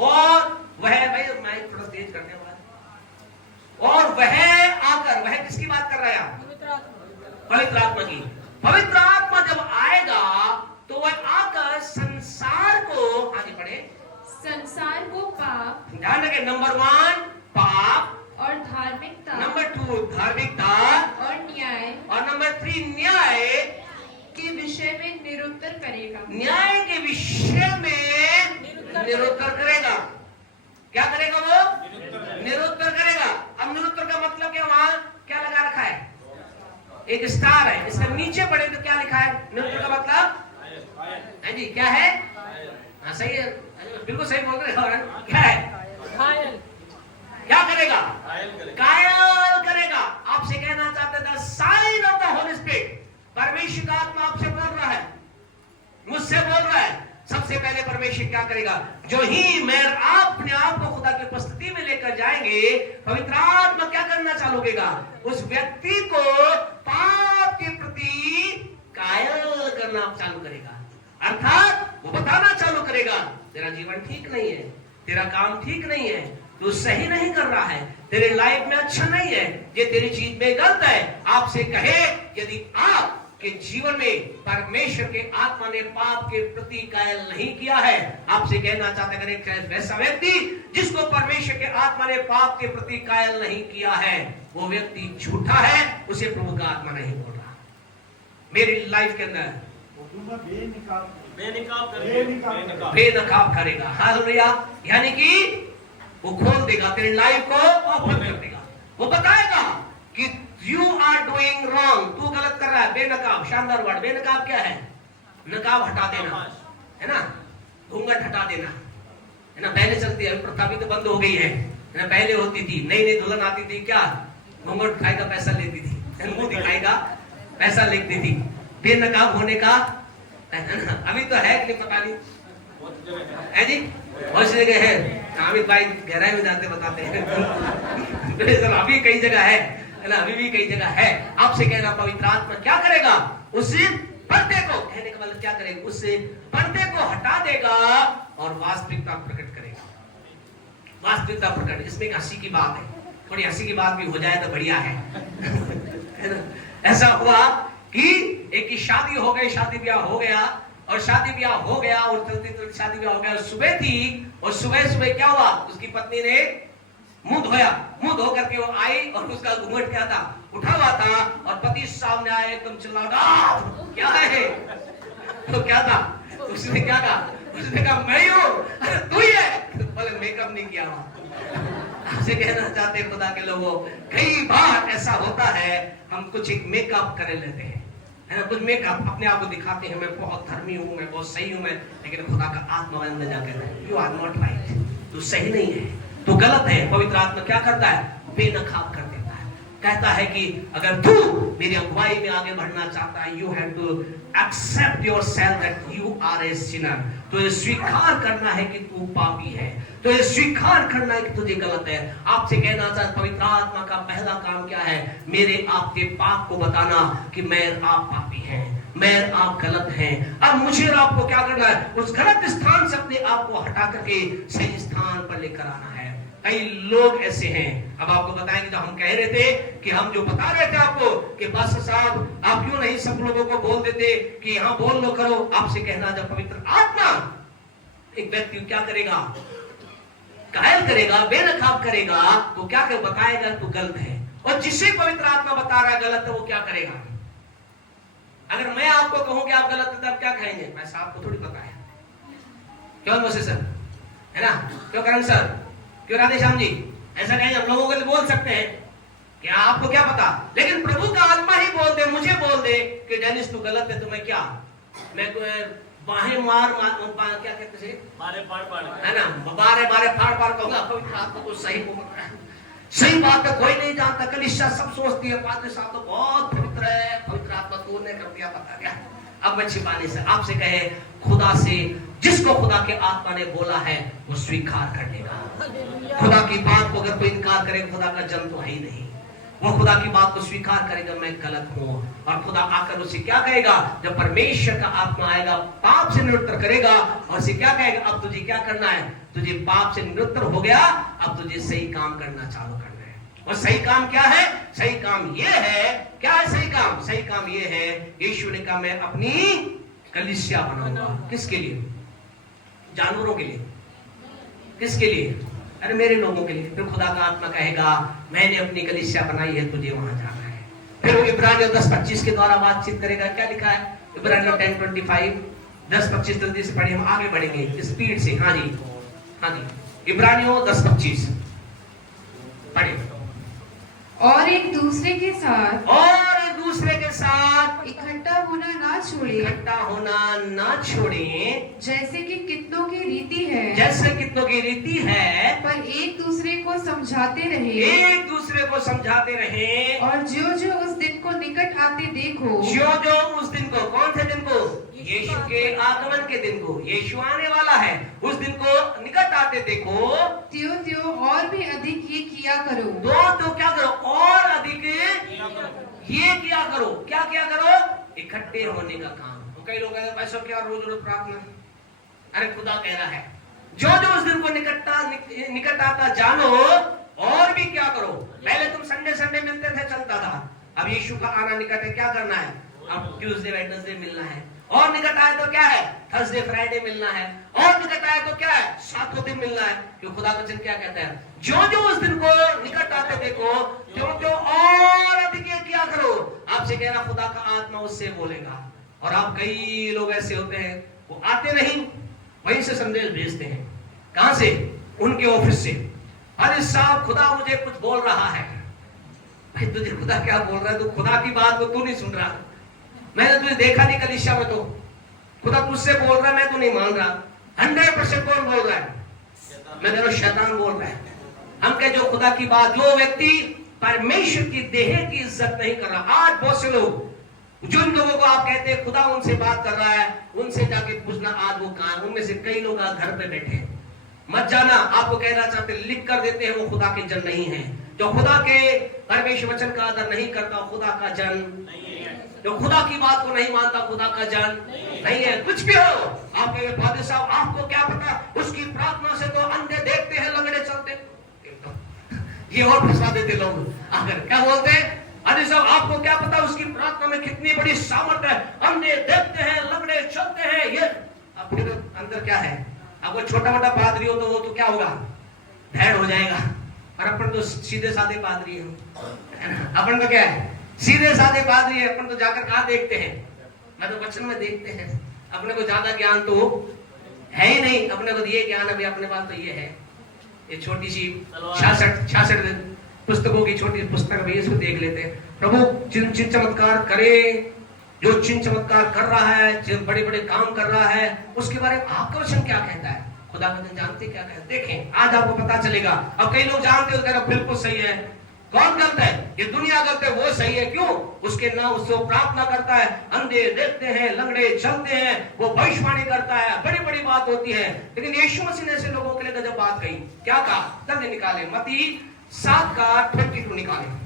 और वह, भाई माइक थोड़ा तेज करने वाला, और वह आकर, वह किसकी बात कर रहा है, पवित्र आत्मा की। पवित्र आत्मा जब आएगा तो वह आकर संसार को, आगे पढ़े, संसार को पाप, ध्यान रखे, नंबर 1 पाप, और धार्मिकता, नंबर 2 धार्मिकता, और न्याय, और नंबर 3 न्याय के विषय में निरुत्तर करेगा। न्याय के विषय में निरुत्तर करेगा। क्या करेगा वो? निरुत्तर करेगा। अब निरुत्तर का मतलब क्या, वहां क्या लगा रखा है, एक स्टार है, इसके नीचे पढ़े तो क्या लिखा है निरुत्तर का मतलब है जी, क्या है, हाँ सही है, बिल्कुल सही बोल रहे हो। क्या है, क्या करेगा, कायल करेगा। आपसे कहना चाहते थे sign of the Holy Spirit, परमेश्वर का आत्मा आपसे बोल रहा है, मुझसे बोल रहा है। सबसे पहले परमेश्वर क्या करेगा, जो ही मैं अपने आप को खुदा की उपस्थिति में लेकर जाएंगे, पवित्र आत्मा क्या करना चालू करेगा, उस व्यक्ति को पाप के प्रति कायल करना चालू करेगा। अर्थात वो बताना चालू करेगा तेरा जीवन ठीक नहीं है, तेरा काम ठीक नहीं है, तू सही नहीं कर रहा है, तेरे लाइफ में अच्छा नहीं है, ये तेरी चीज में गलत है। आपसे कहे यदि आप के जीवन में परमेश्वर के आत्मा ने पाप के प्रति कायल नहीं किया है, आपसे कहना चाहते हैं वैसा व्यक्ति जिसको परमेश्वर के आत्मा ने पाप के प्रति कायल नहीं किया है, वो व्यक्ति झूठा है, उसे प्रभु का आत्मा नहीं बोल रहा। मेरी लाइफ के अंदर बेनकाब करेगा, हालेलुया। यानी कि वो खोल देगा तेरी लाइफ को, ओपन कर देगा। वो बताएगा कि यू आर डूइंग रॉन्ग, तू गलत कर रहा है। बेनकाब, शानदार वर्ड। बेनकाब क्या है, नकाब हटा देना है ना, घूंघट हटा देना है ना। पहले चलती है, प्रथा भी तो बंद हो गई है ना, पहले होती थी, नई नई दुल्हन आती थी, क्या घूंघट दिखाएगा पैसा लेती थी, मुंह दिखाएगा पैसा लेती थी। बेनकाब होने का अभी तो है कि नहीं पता नहीं है जी, बहुत सी जगह है। अमित भाई गहराई में जाते बताते हैं अभी कई जगह है ना, अभी भी कई जगह है। आपसे कह रहा पवित्र आत्मा क्या करेगा, उस पर्दे को, कहने का मतलब क्या करेगा, उस पर्दे को हटा देगा और वास्तविकता प्रकट करेगा। वास्तविकता प्रकट, इसमें एक हंसी की बात है, थोड़ी हंसी की बात भी हो जाए तो बढ़िया है ना। ऐसा हुआ कि एक की शादी हो गई, शादी ब्याह हो गया, और शादी ब्याह हो गया, और चलती चलती शादी ब्याह हो गया। सुबह थी और सुबह सुबह क्या हुआ, उसकी पत्नी ने मुंह धोया, मुंह धो करके वो आई और उसका घूंघट क्या था, उठा हुआ था, और पति सामने आए, एकदम चिल्ला, क्या है, तो क्या था, उसने क्या कहा, उसने कहा मैं हूं, अरे तू ही है, बोले मेकअप नहीं किया हुआ। आपसे कहना चाहते खुदा के लोगों, कई बार ऐसा होता है, हम कुछ एक मेकअप कर लेते हैं, है ना, कुछ मेकअप अपने आप को दिखाते हैं, मैं बहुत धर्मी हूँ, मैं बहुत सही हूँ, मैं, लेकिन खुदा का आत्मा अंदर जाकर यू आर नॉट राइट, तू सही नहीं है, तू गलत है। पवित्र आत्मा क्या करता है, बेनकाब कर देता है। कहता है कि अगर तू मेरी अगुवाई में आगे बढ़ना चाहता है, you have to accept yourself that you are a sinner. तो ये स्वीकार करना है कि तू पापी है, तो ये स्वीकार करना है कि तुझे गलत है। आपसे कहना चाहता, पवित्र आत्मा का पहला काम क्या है, मेरे आपके पाप को बताना कि मैं आप पापी हैं, मैं आप गलत हैं। अब मुझे और आपको क्या करना है, उस गलत स्थान से अपने आप को हटा करके सही स्थान पर लेकर आना है। कई लोग ऐसे हैं। अब आपको बताएंगे, तो हम कह रहे थे कि हम जो बता रहे थे आपको कि बस साहब आप क्यों नहीं सब लोगों को बोल देते कि यहाँ बोल लो करो। आपसे कहना, जब पवित्र आत्मा एक व्यक्ति क्या करेगा, घायल करेगा, बेनकाब करेगा, वो क्या कर बताएगा तू गलत है। और जिसे पवित्र आत्मा बता रहा है गलत है, वो क्या करेगा? अगर मैं आपको कहूं कि आप गलत है, तब क्या कहेंगे? मैं आपको थोड़ी पता है। क्यों मोसे सर, है ना? क्यों करण सर, क्यों राधेश्याम जी? ऐसा कहेंगे हम लोगों के लिए बोल सकते हैं कि आपको क्या पता। लेकिन प्रभु का आत्मा ही बोल दे, मुझे बोल दे कि डेनिस तू गलत है, तुम्हें क्या, मैं बाहें मार क्या कहते थे, बारे फाड़ फाड़, है ना, बारे फाड़ फाड़ कहूंगा। पवित्र आत्मा तो सही बोल रहा है, सही बात है, कोई नहीं जानता। कलीसिया सब सोचती है पादरी साहब तो बहुत पवित्र है, पवित्र आत्मा तूने कर दिया, पता क्या। अब मैं छिपाने से आपसे कहे, खुदा से, जिसको खुदा के आत्मा ने बोला है वो स्वीकार कर लेगा। खुदा की बात को अगर कोई इनकार करे, खुदा का जन्म तो है ही नहीं। वो खुदा की बात को स्वीकार करेगा, मैं गलत हूं, और खुदा आकर उसे क्या कहेगा, जब परमेश्वर का आत्मा आएगा, पाप से निवृत्त करेगा और उसे क्या कहेगा, अब तुझे क्या करना है, तुझे पाप से निवृत्त हो गया, अब तुझे सही काम करना चालू करना है। और सही काम क्या है? सही काम ये है, क्या है सही काम? सही काम ये है, यीशु ने कहा मैं अपनी कलीसिया बनाऊंगा। किसके लिए? जानवरों के लिए? किसके लिए? अरे मेरे लोगों के लिए। फिर खुदा का आत्मा कहेगा मैंने अपनी कलीसिया बनाई है, तुझे वहां जाना है। फिर वो इब्रानियों 10:25 के द्वारा बातचीत करेगा। क्या लिखा है इब्रानियों 10:25, 10:25 जल्दी से पढ़िए, हम आगे बढ़ेंगे स्पीड से। हाँ जी, हाँ जी, इब्रानियों 10:25 पढ़िए। और एक दूसरे के साथ इकट्ठा होना ना छोड़े, इकट्ठा होना ना छोड़े, जैसे कि कितनों की रीति है, जैसे कितनों की रीति है, पर एक दूसरे को समझाते रहे, एक दूसरे को समझाते रहे। और जो जो उस दिन को निकट आते देखो, जो जो उस दिन को, कौन से दिन को? यीशु के आगमन के दिन को, यीशु आने वाला है, उस दिन को निकट आते देखो, त्यों त्यों और भी अधिक ये किया करो। तो क्या करो? और अधिक ये किया करो। क्या किया करो? इकट्ठे होने का काम। तो कई लोग कहते हैं पैसों क्या रोज रोज प्रार्थना। अरे खुदा कह रहा है जो जो उस दिन को निकट आता जानो, और भी क्या करो। पहले तुम संडे संडे मिलते थे, चलता था। अब यीशु का आना निकट है, क्या करना है? अब ट्यूसडे वेडनेसडे मिलना है। और निकट आए तो क्या है? थर्सडे फ्राइडे मिलना है। और निकट आए तो क्या है? सातों दिन मिलना है। क्यों खुदा का वचन क्या कहता है? जो जो उस दिन को निकट आते देखो, जो जो और अधिक क्या करो। आपसे कह रहा खुदा का आत्मा उससे बोलेगा। और आप कई लोग ऐसे होते हैं, वो आते नहीं, वहीं से संदेश भेजते हैं। कहां से? उनके ऑफिस से। अरे साहब खुदा मुझे कुछ बोल रहा है। भाई तुझे खुदा क्या बोल रहा है? तो खुदा की बात को तू नहीं सुन रहा। मैंने तुझे देखा नहीं कलीसिया में, तो खुदा तुझसे बोल रहा है, मैं तो नहीं मान रहा। 100% कौन बोल रहा है? मैं कह रहा हूं शैतान बोल रहा है। हम कहे जो खुदा की बात, जो व्यक्ति परमेश्वर की देह की इज्जत नहीं कर रहा। आज बहुत से लोग, जिन लोगों को आप कहते हैं खुदा उनसे बात कर रहा है, उनसे जाके पूछना आज वो कहां। उनमें से कई लोग आज घर पे बैठे हैं। मत जाना, आपको कहना चाहते, लिख कर देते हैं वो खुदा के जन नहीं है। जो खुदा के परमेश्वर वचन का आदर नहीं करता, खुदा का जन नहीं है। जो खुदा की बात को नहीं मानता, खुदा का जन नहीं है। कुछ भी हो, आप कहेंगे फादर साहब आपको क्या पता, उसकी प्रार्थना से तो अंधे देखते हैं, लंगड़े चलते। ये और फंसा देते लोग। अगर क्या बोलते हैं, अरे साहब आपको क्या पता उसकी प्रार्थना में कितनी बड़ी सामर्थ है, अंधे देखते हैं, लंगड़े चलते हैं। ये अब फिर अंदर क्या है? अब वो छोटा मोटा पादरी हो तो वो तो क्या होगा, ढेर हो जाएगा। और अपन तो सीधे साधे पादरी हैं। अपन तो क्या है, सीधे साधे पादरी है। अपन तो जाकर कहाँ देखते हैं, मैं तो वचन में देखते हैं। अपने को ज्यादा ज्ञान तो है ही नहीं। अपने को ये ज्ञान अभी अपने पास तो ये है, ये छोटी सी 66 पुस्तकों की छोटी पुस्तक भी, इसको देख लेते हैं। प्रभु चिन्ह चमत्कार करे, जो चिन्ह चमत्कार कर रहा है, जो बड़े बड़े काम कर रहा है, उसके बारे में आपका वचन क्या कहता है? खुदा वचन जानते क्या कहते? देखें आज आपको पता चलेगा। अब कई लोग जानते हो बिल्कुल सही है। कौन गलत है? ये दुनिया गलत है, वो सही है। क्यों? उसके नाम उससे प्रार्थना करता है, अंधे देखते हैं, लंगड़े चलते हैं, वो भविष्यवाणी करता है, बड़ी बड़ी बात होती है। लेकिन यीशु मसीह ने ऐसे लोगों के लिए गजब बात कही। क्या कहा? तब निकाले मत्ती 7:22 निकाले।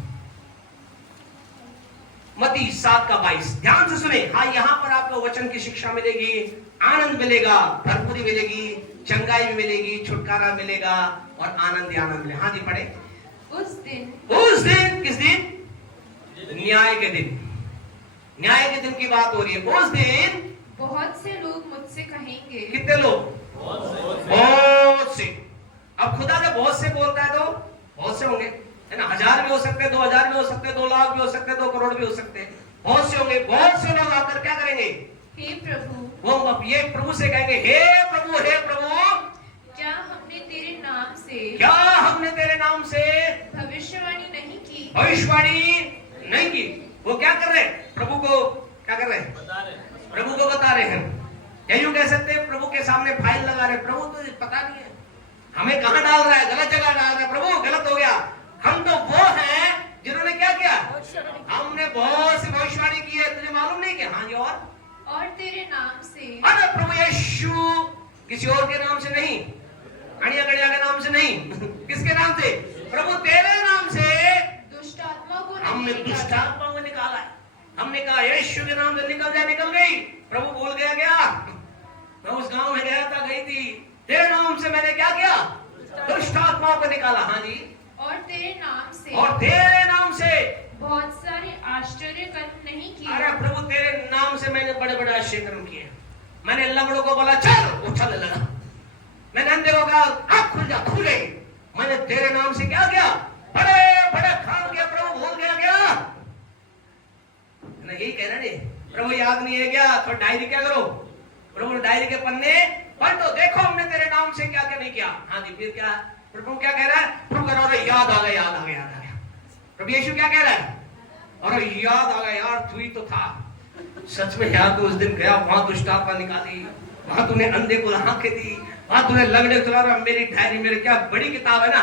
मत्ती 7:22। ध्यान से सुने। हाँ, यहाँ पर आपको वचन की शिक्षा मिलेगी, आनंद मिलेगा, भरपूरी मिलेगी, चंगाई भी मिलेगी, छुटकारा मिलेगा और आनंद ही आनंद मिलेगा। हाँ जी, पढ़े। उस दिन किस दिन? न्याय के दिन। न्याय के दिन की बात हो रही है। उस दिन बहुत से लोग मुझसे कहेंगे। कितने लोग? बहुत से। अब खुदा जब बहुत से बोलता है तो बहुत से होंगे, है ना। 1000 भी हो सकते हैं, 2000 भी हो सकते हैं, 2 लाख भी हो सकते हैं, 2 करोड़ भी हो सकते हैं। बहुत से होंगे। बहुत से लोग आकर क्या करेंगे? हे प्रभु, वो अब ये प्रभु से कहेंगे, हे प्रभु, हे प्रभु, क्या हमने तेरे नाम से भविष्यवाणी नहीं की? भविष्यवाणी नहीं की। वो क्या कर रहे हैं? प्रभु को क्या कर रहे हैं? प्रभु को बता रहे हैं। या यूं कह सकते हैं, प्रभु के सामने फाइल लगा रहे। प्रभु तो पता नहीं है हमें कहां डाल रहा है, गलत जगह डाल रहा है। प्रभु गलत हो गया। हम तो वो हैं जिन्होंने क्या किया? हमने बहुत सी भविष्यवाणी की है, तुझे मालूम नहीं क्या? हाँ जी। और तेरे नाम से। अरे प्रभु यीशु, किसी और के नाम से नहीं, अड़िया गड़िया के नाम से नहीं। किसके नाम से? प्रभु तेरे नाम से दुष्ट आत्मा को हमने दुष्ट आत्मा को निकाला है। हमने कहा यीशु के नाम से निकल जा, निकल गई। प्रभु बोल गया मैं उस गांव में गया था, गई थी, तेरे नाम से मैंने क्या किया? दुष्ट आत्माओं को निकाला। हाँ जी। और तेरे नाम से बहुत सारे आश्चर्य कर्म नहीं किए। अरे प्रभु तेरे नाम से मैंने बड़े बड़े आश्चर्य कर्म किए। मैंने लंगड़ों को बोला चल, वो चलने लगा। मैंने अंधे को कहा आँख खुल जा, खुल गई। मैंने तेरे नाम से क्या किया? बड़े बड़े काम किया। प्रभु भूल गया ना, यही कह रहा है। प्रभु याद नहीं है क्या? तो डायरी क्या करो? प्रभु डायरी के पन्ने पढ़ दो, देखो हमने तेरे नाम से क्या क्या नहीं किया। हाँ जी। फिर क्या प्रभु क्या कह रहा है? प्रभु कह रहा है याद आ गया। प्रभु यीशु क्या कह रहा है? और याद आ गया यार, तू ही तो था सच में यार। तो उस दिन गया, वहां दुष्ट आत्मा निकाली, वहां तूने अंधे को आंखें दी, वहां तूने लंगड़े को चला। मेरी डायरी, मेरी क्या बड़ी किताब है ना,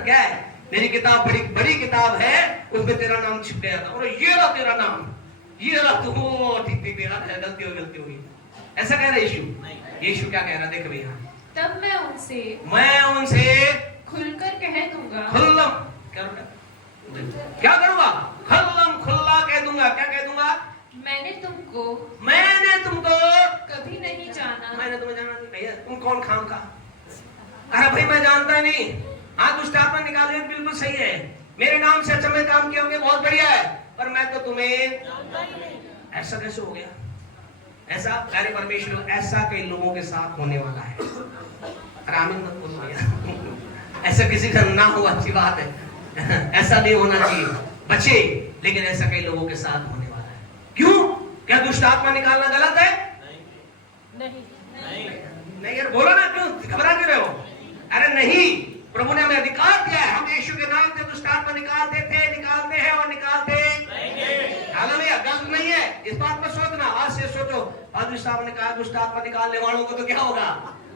क्या है? मेरी किताब बड़ी बड़ी किताब है, उसमें तेरा नाम छिप गया था। और ये रहा तेरा नाम, ये रहा तू। ठीक गलती होगी। ऐसा कह रहा है यीशु। यीशु क्या कह रहा है? देख भैया, तब मैं उनसे खुलकर कह दूंगा। क्या करूंगा? खुल्ला कह दूंगा। क्या कह दूंगा? मैंने तुमको कभी नहीं जाना। मैंने तुम्हें जाना नहीं। भैया तुम कौन खाम का? अरे भाई मैं जानता नहीं। हाँ, दुष्ट आत्मा निकाल दिया, बिल्कुल सही है। मेरे नाम से अच्छा में काम किया होंगे, बहुत बढ़िया है, पर मैं तो तुम्हें। ऐसा कैसे हो गया? ऐसा कार्य परमेश्वर, ऐसा कई लोगों के साथ होने वाला है। आमीन मत बोलो भैया। ऐसा किसी का ना हो, अच्छी बात है। ऐसा नहीं होना चाहिए, बचे। लेकिन ऐसा कई लोगों के साथ होने वाला है। क्यों? क्या दुष्ट आत्मा निकालना गलत है? नहीं यार, बोलो ना, क्यों घबरा क्यों रहे हो? अरे नहीं, प्रभु ने हमें अधिकार दिया है। हम यीशु के नाम से दुष्ट आत्मा निकालते थे, निकालते हैं और निकालते हालेलुया। गलत नहीं है, इस बात पर सोचना। आज से सोचो, दुष्ट आत्मा निकालने वालों को तो क्या होगा?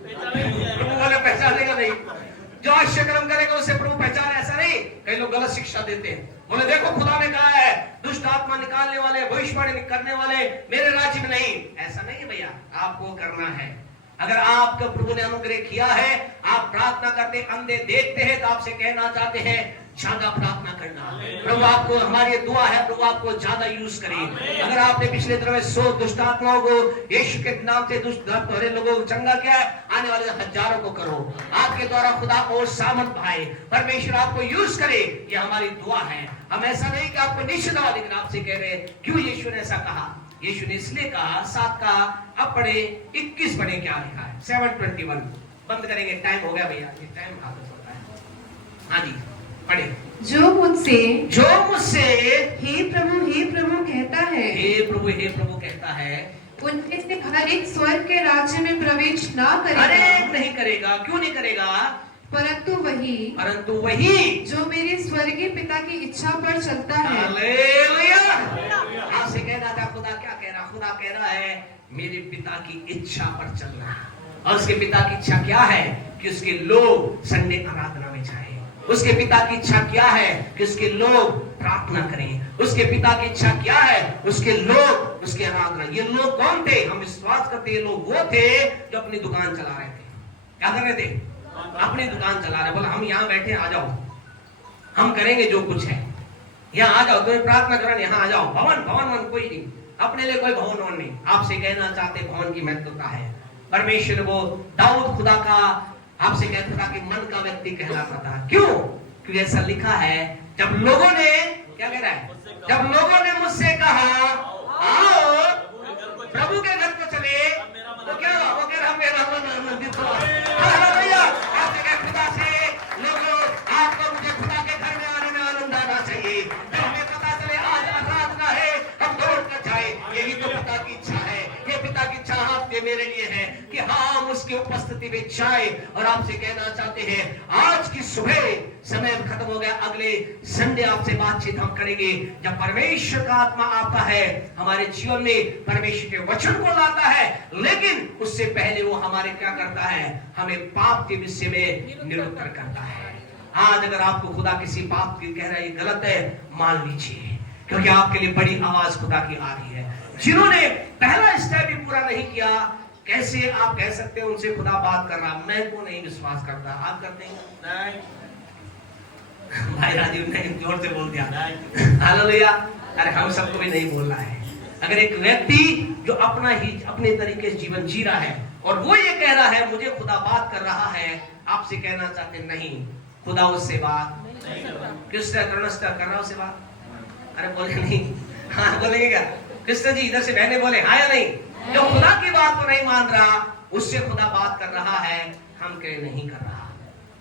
प्रभु वाले पहचानेगा नहीं। जो आश्चर्य कर्म करेगा उसे प्रभु पहचान। ऐसा नहीं, कई लोग गलत शिक्षा देते हैं। बोले देखो खुदा ने कहा है दुष्ट आत्मा निकालने वाले, भविष्यवाणी करने वाले मेरे राज्य में नहीं। ऐसा नहीं है भैया, आपको करना है। अगर आपको प्रभु ने अनुग्रह किया है, आप प्रार्थना करते, अंधे देखते हैं, तो आपसे कहना चाहते हैं ज्यादा प्रार्थना करना। प्रभु आपको, हमारी दुआ है प्रभु आपको ज्यादा यूज करे। अगर आपने पिछले दिनों में 100 दुष्ट आत्माओं को यीशु के नाम से दुष्ट भरे लोगों को चंगा किया है, आने वाले हजारों को करो। आपके द्वारा खुदा को सामर्थ पाए, परमेश्वर आपको यूज करे, ये हमारी दुआ है। हम ऐसा नहीं कि आपको नीचे दवा, लेकिन आपसे कह रहे क्यों यीशु ने ऐसा कहा? यीशु ने इसलिए कहा। 7 का अब पढ़े 21 पढ़े, क्या लिखा है? 7:21 बंद करेंगे, टाइम हो गया भैया, ये टाइम हाथ होता है। हाँ जी पढ़े। जो मुझसे हे प्रभु कहता है, उनमें से हर एक स्वर्ग के राज्य में प्रवेश ना करेगा। हर एक नहीं करेगा। क्यों नहीं करेगा? परंतु वही जो मेरे स्वर्गीय पिता की इच्छा पर चलता है। हालेलुया। आपसे कह रहा था खुदा क्या कह रहा? खुदा कह रहा है मेरे पिता की इच्छा पर चलना। और उसके पिता की इच्छा क्या है? कि उसके लोग संडे आराधना में जाए। उसके पिता की इच्छा क्या है? कि उसके लोग प्रार्थना करें। उसके पिता की इच्छा क्या है? उसके लोग उसकी आराधना। ये लोग कौन थे? हम विश्वास करते ये लोग वो थे जो अपनी दुकान चला रहे थे। क्या कर रहे थे? अपनी दुकान चला रहे। बोला हम यहाँ बैठे, आ जाओ, हम करेंगे जो कुछ है। यहाँ आ जाओ, तुम्हें प्रार्थना करना, यहाँ आ जाओ। भवन भवन कोई नहीं, अपने लिए कोई भवन नहीं। आपसे कहना चाहते भवन की महत्वता है। परमेश्वर वो दाऊद खुदा का आपसे कहता था कि मन का व्यक्ति कहलाता था। क्यों? क्योंकि ऐसा लिखा है, जब लोगों ने, क्या कह रहा है, जब लोगों ने मुझसे कहा आओ प्रभु के घर को चले, तो क्या हुआ? वो कह रहा मेरा मन आनंदित हुआ। हालेलुया। आपसे कह खुदा से लोगों, आपको मुझे खुदा के घर में आने में आनंद आना चाहिए। जब हमें पता चले आज आराधना है, हम दौड़ कर जाए। यही तो पिता की इच्छा है। ये पिता की इच्छा आपके मेरे लिए है कि हम उसकी उपस्थिति में जाए। और आपसे कहना चाहते हैं, आज की सुबह समय खत्म हो गया, अगले संडे आपसे बातचीत हम करेंगे। जब परमेश्वर का आत्मा आता है हमारे जीवन में, परमेश्वर के वचन को लाता है, लेकिन उससे पहले वो हमारे क्या करता है, हमें पाप के विषय में निरुत्तर करता है। आज अगर आपको खुदा किसी बात की कह रहा है ये गलत है, मान लीजिए, क्योंकि आपके लिए बड़ी आवाज खुदा की आ रही है। जिन्होंने पहला स्टेप भी पूरा नहीं किया, कैसे आप कह सकते हैं उनसे खुदा बात कर रहा? मैं को नहीं विश्वास करता। आप करते हैं? भाई राजीव ने जोर से बोल दिया हालेलुया। अरे हम सबको भी नहीं बोलना है। अगर एक व्यक्ति जो अपने तरीके से जीवन जी रहा है और वो ये कह रहा है मुझे खुदा बात कर रहा है, आपसे कहना चाहते नहीं, खुदा उससे बात किस तरह कर रहा उससे बात? अरे बोले नहीं, हाँ बोलेंगे क्या? कृष्ण जी इधर से बहने बोले हाँ या नहीं? जो खुदा की बात को नहीं मान रहा, उससे खुदा बात कर रहा है, हम कह नहीं कर रहा।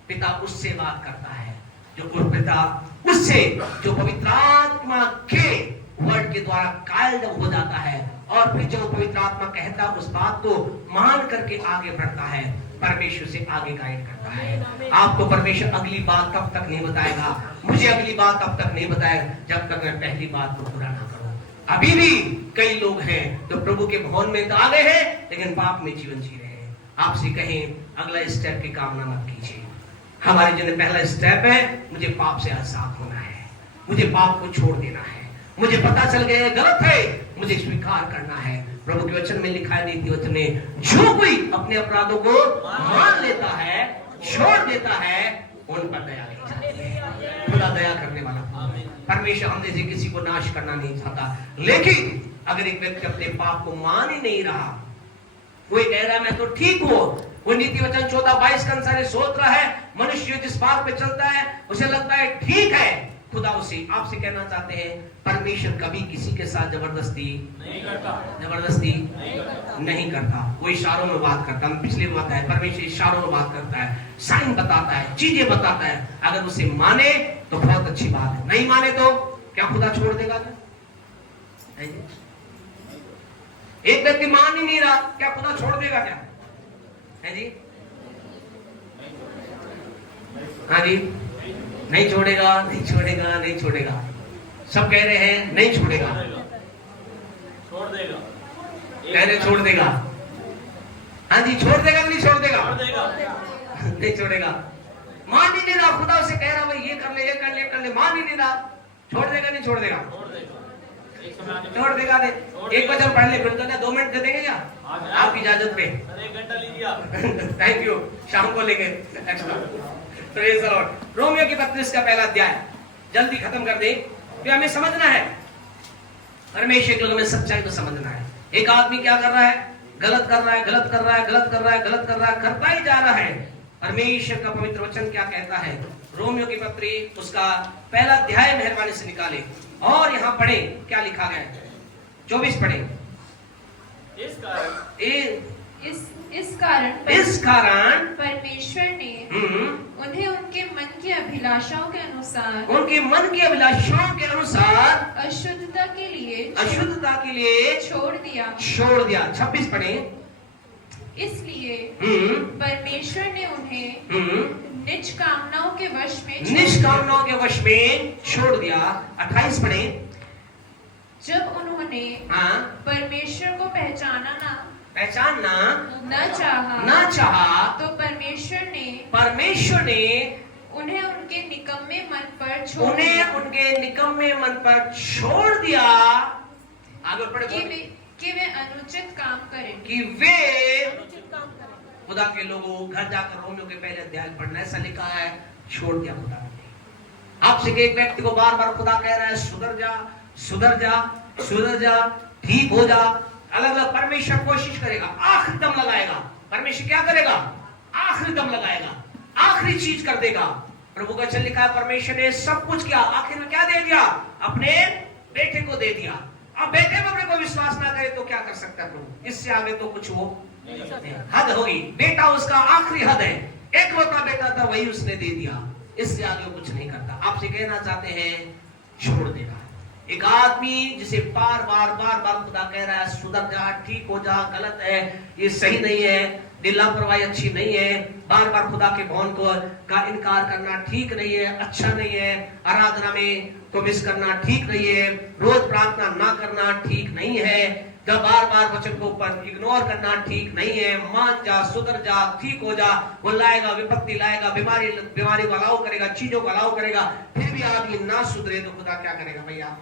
पिता उससे बात करता है, जो पिता उससे जो पवित्र आत्मा के वर्ड के द्वारा कायल जब हो जाता है और फिर जो पवित्र आत्मा कहता है उस बात को मान करके आगे बढ़ता है, परमेश्वर से आगे गाइड करता है। आपको परमेश्वर अगली बात तब तक नहीं बताएगा, मुझे अगली बात तब तक नहीं बताएगा जब तक मैं पहली बात को पूरा ना करूं। अभी भी कई लोग हैं जो प्रभु के भवन में तो आ गए हैं लेकिन पाप में जीवन जी रहे हैं। आपसे कहें अगला स्टेप की कामना मत कीजिए। हमारे जो पहला स्टेप है, मुझे पाप से आजाद होना है, मुझे पाप को छोड़ देना है, मुझे पता चल गया गलत है, मुझे स्वीकार करना है। प्रभु के वचन में लिखा है, नीति वचन में, जो कोई अपने अपराधों को मान लेता है, छोड़ देता है, उन पर दया नहीं जाती है। खुदा दया करने वाला परमेश्वर हम जैसे किसी को नाश करना नहीं चाहता। लेकिन अगर एक व्यक्ति अपने पाप को मान ही नहीं रहा, कोई कह रहा मैं तो ठीक हूं, वो नीति वचन 14:22 के अनुसार सोच रहा है, मनुष्य जिस बात पे चलता है उसे लगता है ठीक है, खुदा उसे आपसे कहना चाहते हैं परमेश्वर कभी किसी के साथ जबरदस्ती नहीं करता। वो इशारों में बात करता है। पिछले बात है, परमेश्वर इशारों में बात करता है, साइन बताता है, चीजें बताता है। अगर उसे माने तो बहुत अच्छी बात है, नहीं माने तो क्या खुदा छोड़ देगा? क्या एक व्यक्ति मान ही नहीं रहा, क्या खुदा छोड़ देगा? क्या है जी? हाँ जी, नहीं छोड़ेगा, नहीं छोड़ेगा, नहीं छोड़ेगा। सब कह रहे हैं नहीं छोड़ेगा, छोड़ देगा, कह रहे छोड़ देगा। हाँ जी, छोड़ देगा नहीं छोड़ देगा? नहीं छोड़ेगा। मान ही नहीं रहा, खुदा उसे कह रहा भाई ये कर ले, ये कर ले, कर ले, मान ही नहीं रहा। छोड़ देगा नहीं छोड़ देगा? छोड़ देगा। नहीं एक वचन पढ़ ले, फिर 2 मिनट दे देंगे क्या आपकी इजाजत पे? 1 घंटा लीजिए। थैंक यू, शाम को लेंगे extra. Praise the Lord. Romeo की पत्री का पहला अध्याय जल्दी खत्म कर दे, तो हमें समझना है परमेश्वर के में सच्चाई को समझना है। एक आदमी क्या कर रहा है? गलत कर रहा है, गलत कर रहा है, गलत कर रहा है, गलत कर रहा है, करता ही जा रहा है। परमेश्वर का पवित्र वचन क्या कहता है? रोमियो की पत्री उसका पहला अध्याय मेहरबानी से निकाले और यहाँ पढ़े क्या लिखा गया है। 24 पढ़े। इस कारण परमेश्वर ने उन्हें उनके मन की अभिलाषाओं के अनुसार अशुद्धता के लिए छोड़ दिया। 26 पढ़े। इसलिए परमेश्वर ने उन्हें निज कामनाओं के वश में छोड़ दिया। 28 पढ़े। जब उन्होंने परमेश्वर को पहचानना न चाहा तो परमेश्वर ने उन्हें उनके निकम्मे मन पर छोड़ दिया आगे पढ़े कि वे अनुचित काम करें। खुदा के लोगों घर जाकर रोमियो के पहले अध्याय पढ़ना, ऐसा लिखा है छोड़ दिया खुदा ने। आप आपसे एक व्यक्ति को बार बार खुदा कह रहा है सुधर जा, सुधर जा, सुधर जा, ठीक हो जा, अलग अलग, परमेश्वर कोशिश करेगा, आखिरी दम लगाएगा। परमेश्वर क्या करेगा? आखिरी दम लगाएगा, आखिरी चीज कर देगा। प्रभु का वचन लिखा है परमेश्वर ने सब कुछ किया, आखिर में क्या दे दिया? अपने बेटे को दे दिया। अब बेटे में अपने को विश्वास ना करे तो क्या कर सकता है प्रभु? इससे आगे तो कुछ हो हद होगी। बेटा उसका आखिरी हद है, एकलौता बेटा था, वही उसने दे दिया, इससे आगे कुछ नहीं करता। आपसे कहना चाहते हैं छोड़ देगा। एक आदमी जिसे बार बार खुदा कह रहा है सुधर जा, ठीक हो जा, गलत है, ये सही नहीं है, लापरवाही अच्छी नहीं है, बार बार खुदा के भवन को का इनकार करना ठीक नहीं है, अच्छा नहीं है, आराधना में को मिस करना ठीक नहीं है, रोज प्रार्थना ना करना ठीक नहीं है, जब बार बार वचन को ऊपर इग्नोर करना ठीक नहीं है, मान जा, सुधर जा, ठीक हो जा, वो लाएगा, विपत्ति लाएगा, बीमारी को अलाउ करेगा, चीजों को अलाउ करेगा, फिर भी आदमी ना सुधरे तो खुदा क्या करेगा भैया?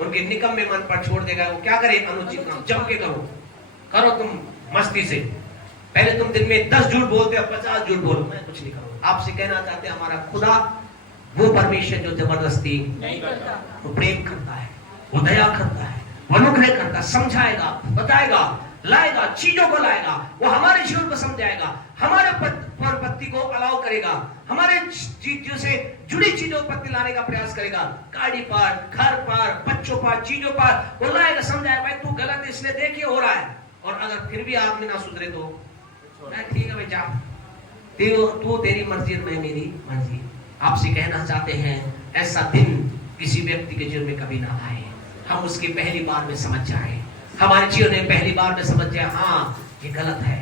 उनके निकम्मे मन पर छोड़ देगा। वो क्या करे? अनुचित काम जम के करो, करो तुम मस्ती से। पहले तुम दिन में 10 झूठ बोलते हो, 50 झूठ बोलो, मैं कुछ नहीं करूंगा। आपसे कहना चाहते हैं हमारा खुदा वो परमेश्वर जो जबरदस्ती नहीं करता, वो प्रेम करता है, वो दया करता है, वो अनुग्रह करता है, समझाएगा, बताएगा, लाएगा, चीजों को लाएगा, वो हमारे जीवन को समझाएगा, हमारे पत्ती को अलाउ करेगा, हमारे चीजों से जुड़ी चीजों पत्ती लाने का प्रयास करेगा, गाड़ी पर, घर पर, बच्चों पर, चीजों पर, वो लाएगा, समझाएगा, भाई तू गलत इसलिए देखिए हो रहा है। और अगर फिर भी आदमी ना सुधरे तो ठीक है भाई जा, तू तेरी मर्जी, मैं मेरी मर्जी। आपसे कहना चाहते हैं ऐसा दिन किसी व्यक्ति के जीवन में कभी ना आए, हम उसकी पहली बार में समझ जाए, हमारे जीवन में पहली बार में समझ जाए हाँ ये गलत है,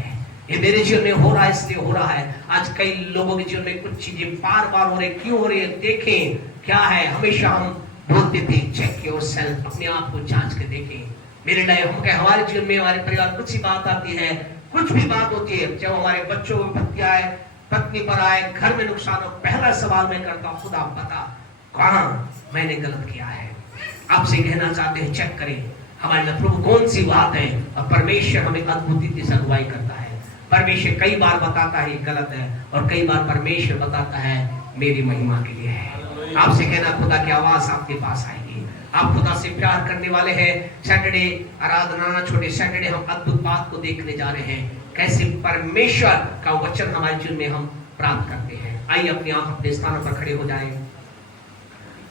ये मेरे जीवन में हो रहा है इसलिए हो रहा है। आज कई लोगों के जीवन में कुछ चीजें बार बार हो रही, क्यों हो रही है, देखें क्या है। हमेशा हम बोलते थे चेक योरसेल्फ, अपने आप को जांच के देखें। मेरे लिए हम कहे हमारे जीवन में, हमारे परिवार कुछ ही बात आती है, कुछ भी बात होती है, जब हमारे बच्चों को विपत्ति आए, पत्नी पर आए, घर में नुकसान हो, पहला सवाल मैं करता हूँ खुदा बता कहाँ मैंने गलत किया है। आपसे कहना चाहते हैं चेक करें हमारे लिए प्रभु कौन सी बात है, और परमेश्वर हमें अद्भुत से अगुवाई करता है। परमेश्वर कई बार बताता है ये गलत है, और कई बार परमेश्वर बताता है मेरी महिमा के लिए है। आपसे कहना खुदा की आवाज आपके पास आएगी, आप खुदा से प्यार करने वाले हैं। सैटरडे आराधना, छोटे सैटरडे हम अद्भुत बात को देखने जा रहे हैं, कैसे परमेश्वर का वचन हमारे जीवन में हम प्राप्त करते हैं। आइए अपने आप अपने स्थानों पर खड़े हो जाएं।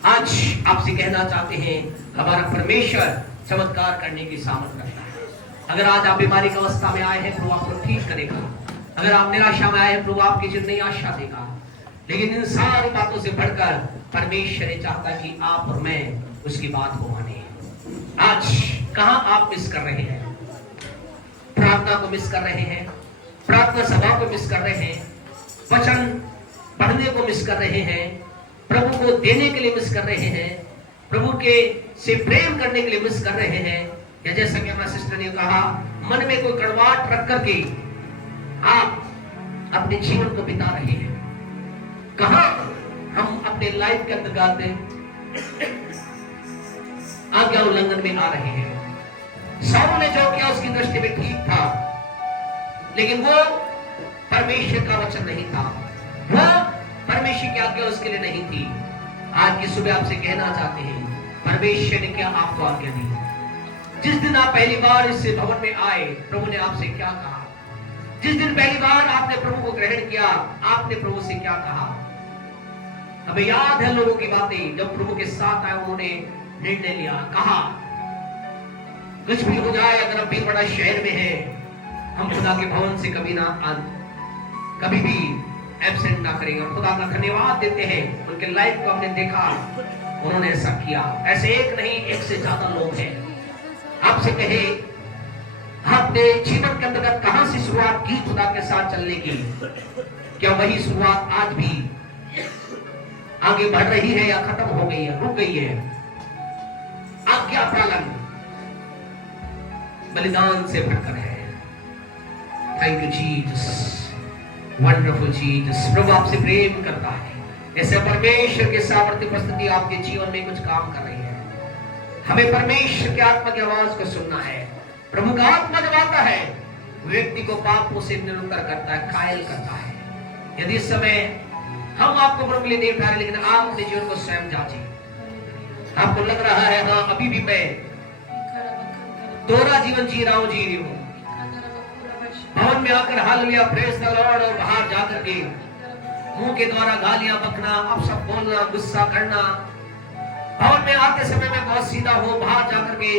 आज आपसे कहना चाहते हैं हमारा परमेश्वर चमत्कार करने की सामर्थ्य रखता है। अगर आज आप बीमारी की अवस्था में आए हैं, प्रभु आपको ठीक करेगा। अगर आप निराशा में आए हैं, प्रभु आपकी जीवन नई आशा देगा। लेकिन इन सारी बातों से बढ़कर परमेश्वर ये चाहता है कि आप और मैं उसकी बात को माने। आज कहां आप मिस कर रहे हैं? प्रार्थना को मिस कर रहे हैं, प्रार्थना सभा को मिस कर रहे हैं, वचन पढ़ने को मिस कर रहे हैं, प्रभु को देने के लिए मिस कर रहे हैं, प्रभु के से प्रेम करने के लिए मिस कर रहे हैं। या जैसा कि हमारे सिस्टर ने कहा, मन में कोई कड़वाहट रख करके आप अपने जीवन को बिता रहे हैं। कहां हम अपने लाइफ के अंतर्गत आज्ञा उल्लंघन में आ रहे हैं। साउल ने जो किया उसकी दृष्टि में ठीक था, लेकिन वो परमेश्वर का वचन नहीं था, वो परमेश्वर की आज्ञा उसके लिए नहीं थी। आज की सुबह आपसे कहना चाहते हैं परमेश्वर ने क्या आपको आज्ञा दी? जिस दिन आप पहली बार इस भवन में आए, प्रभु ने आपसे क्या कहा? जिस दिन पहली बार आपने प्रभु को ग्रहण किया, आपने प्रभु से क्या कहा? हमें याद है लोगों की बातें, जब प्रभु के साथ आए उन्होंने निर्णय लिया, कहा कुछ भी हो जाए, अगर हम भी बड़ा शहर में है, हम खुदा के भवन से कभी भी एब्सेंट ना करेंगे। और खुदा का धन्यवाद देते हैं, उनके लाइफ को हमने देखा, उन्होंने ऐसा किया। ऐसे एक नहीं, एक से ज्यादा लोग हैं। आपसे कहे आपने जीवन के अंतर्गत कहां से शुरुआत की खुदा के साथ चलने की? क्या वही शुरुआत आज भी आगे बढ़ रही है या खत्म हो गई है, रुक गई है? आज्ञा पालन बलिदान से भरकर है। Thank you Jesus, wonderful Jesus. प्रभु आपसे प्रेम करता है, ऐसे परमेश्वर के सामर्थ्य उपस्थिति आपके जीवन में कुछ काम कर रही है। हमें परमेश्वर की आत्मा की आवाज को सुनना है। प्रभु का आत्मा जब आता है, व्यक्ति को पापों से निरंतर करता है, कायल करता है। यदि इस समय हम आपको प्रभु के लिए नहीं उठा रहे, लेकिन आप अपने जीवन को स्वयं जांचिए। आपको लग रहा है हाँ अभी भी मैं दोहरा जीवन जी रही हूँ। भवन में आकर हालेलुया प्रेज द लॉर्ड और बाहर जाकर के मुंह के द्वारा गालियां बकना, अपशब्द बोलना, गुस्सा करना। भवन में आते समय में बहुत सीधा हो, बाहर जाकर के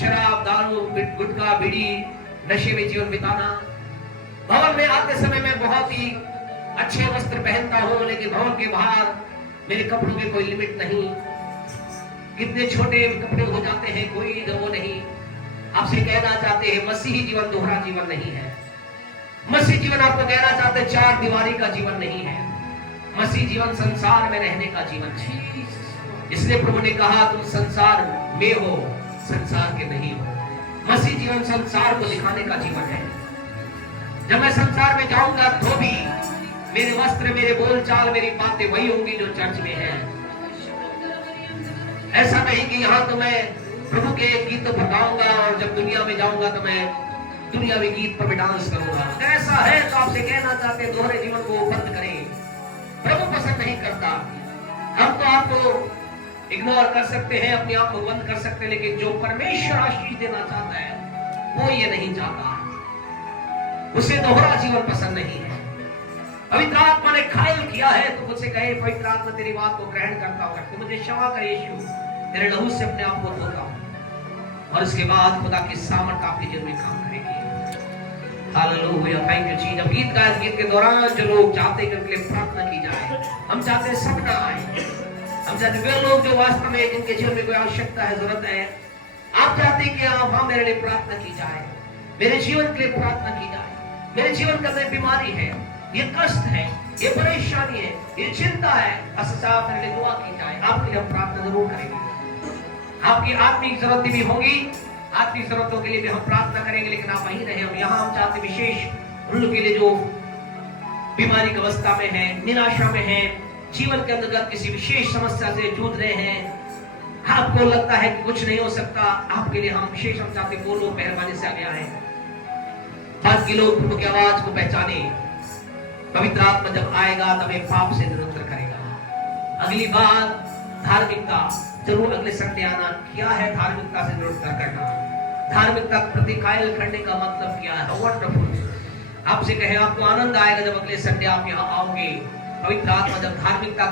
शराब, दारू, गुटखा, बीड़ी, नशे में जीवन बिताना। भवन में आते समय में बहुत ही अच्छे वस्त्र पहनता हूं, लेकिन भवन के बाहर मेरे कपड़ों में कोई लिमिट नहीं। कितने छोटे कपड़े हो जाते हैं, कोई वो नहीं। आपसे कहना चाहते हैं मसीही जीवन दोहरा जीवन नहीं है। मसीह जीवन आपको कहना चाहते हैं चार दीवारी का जीवन नहीं है। मसीह जीवन संसार में रहने का जीवन है। इसलिए प्रभु ने कहा तुम संसार में हो, संसार के नहीं हो। मसीह जीवन संसार को दिखाने का जीवन है। जब मैं संसार में जाऊंगा तो भी मेरे वस्त्र, मेरे बोलचाल, मेरी बातें वही होंगी जो चर्च में है। ऐसा नहीं कि यहाँ तो मैं प्रभु के गीतों पर गाऊंगा और जब दुनिया में जाऊंगा तो मैं दुनियावी गीत पर भी डांस करूंगा। अगर ऐसा है तो आपसे कहना चाहते हैं दोहरे जीवन को बंद करें। प्रभु पसंद नहीं करता। हम तो आपको इग्नोर कर सकते हैं, अपनी आंख को बंद कर सकते हैं, लेकिन जो परमेश्वर आशीष देना चाहता है वो ये नहीं चाहता। उसे दोहरा जीवन पसंद नहीं है। पवित्र आत्मा ने घायल किया है तो मुझसे कहे पवित्र आत्मा तेरी बात को ग्रहण करता हूं, तो मुझे क्षमा कर यीशु, तेरे लहू से अपने आप को धोता हूं। और इसके बाद खुदा की सामर्थ आपके जीवन में काम करेगी। हालेलुया, थैंक यू जी। जब गीत गाए, गीत के दौरान जो लोग चाहते हैं कि उनके लिए प्रार्थना की जाए, हम चाहते हैं सब ना आए। हम चाहते वे लोग जो वास्तव में जिनके जीवन में कोई आवश्यकता है, जरूरत है, आप चाहते हैं कि आप हाँ मेरे लिए प्रार्थना की जाए, मेरे जीवन के लिए प्रार्थना की जाए। मेरे जीवन का कोई बीमारी है, ये कष्ट है, ये परेशानी है, ये चिंता है, साहब मेरे लिए दुआ की जाए। आपके लिए हम प्रार्थना जरूर करेंगे। आपकी आत्मिक जरूरतें भी होंगी, आत्मिक जरूरतों के लिए भी हम प्रार्थना करेंगे, लेकिन आप वहीं रहे। हम यहाँ हम चाहते विशेष उन लोगों के लिए जो बीमारी की अवस्था में है, निराशा में है, जीवन के अंतर्गत किसी विशेष समस्या से जूझ रहे हैं, आपको लगता है कि कुछ नहीं हो सकता, आपके लिए हम विशेष हम चाहते वो लोग मेहरबानी से आगे आए। बाकी लोग प्रभु की आवाज को पहचाने। पवित्र आत्मा जब आएगा तब एक पाप से निरुद्ध करेगा। अगली बात धार्मिकता, जरूर अगले संडे आना। क्या है धार्मिकता से निरुद्ध करना? धार्मिकता प्रति कायल करने का मतलब क्या है? वंडरफुल। आपसे कहे आपको आनंद आएगा जब अगले संडे आप यहाँ आओगे। पवित्र आत्मा जब धार्मिकता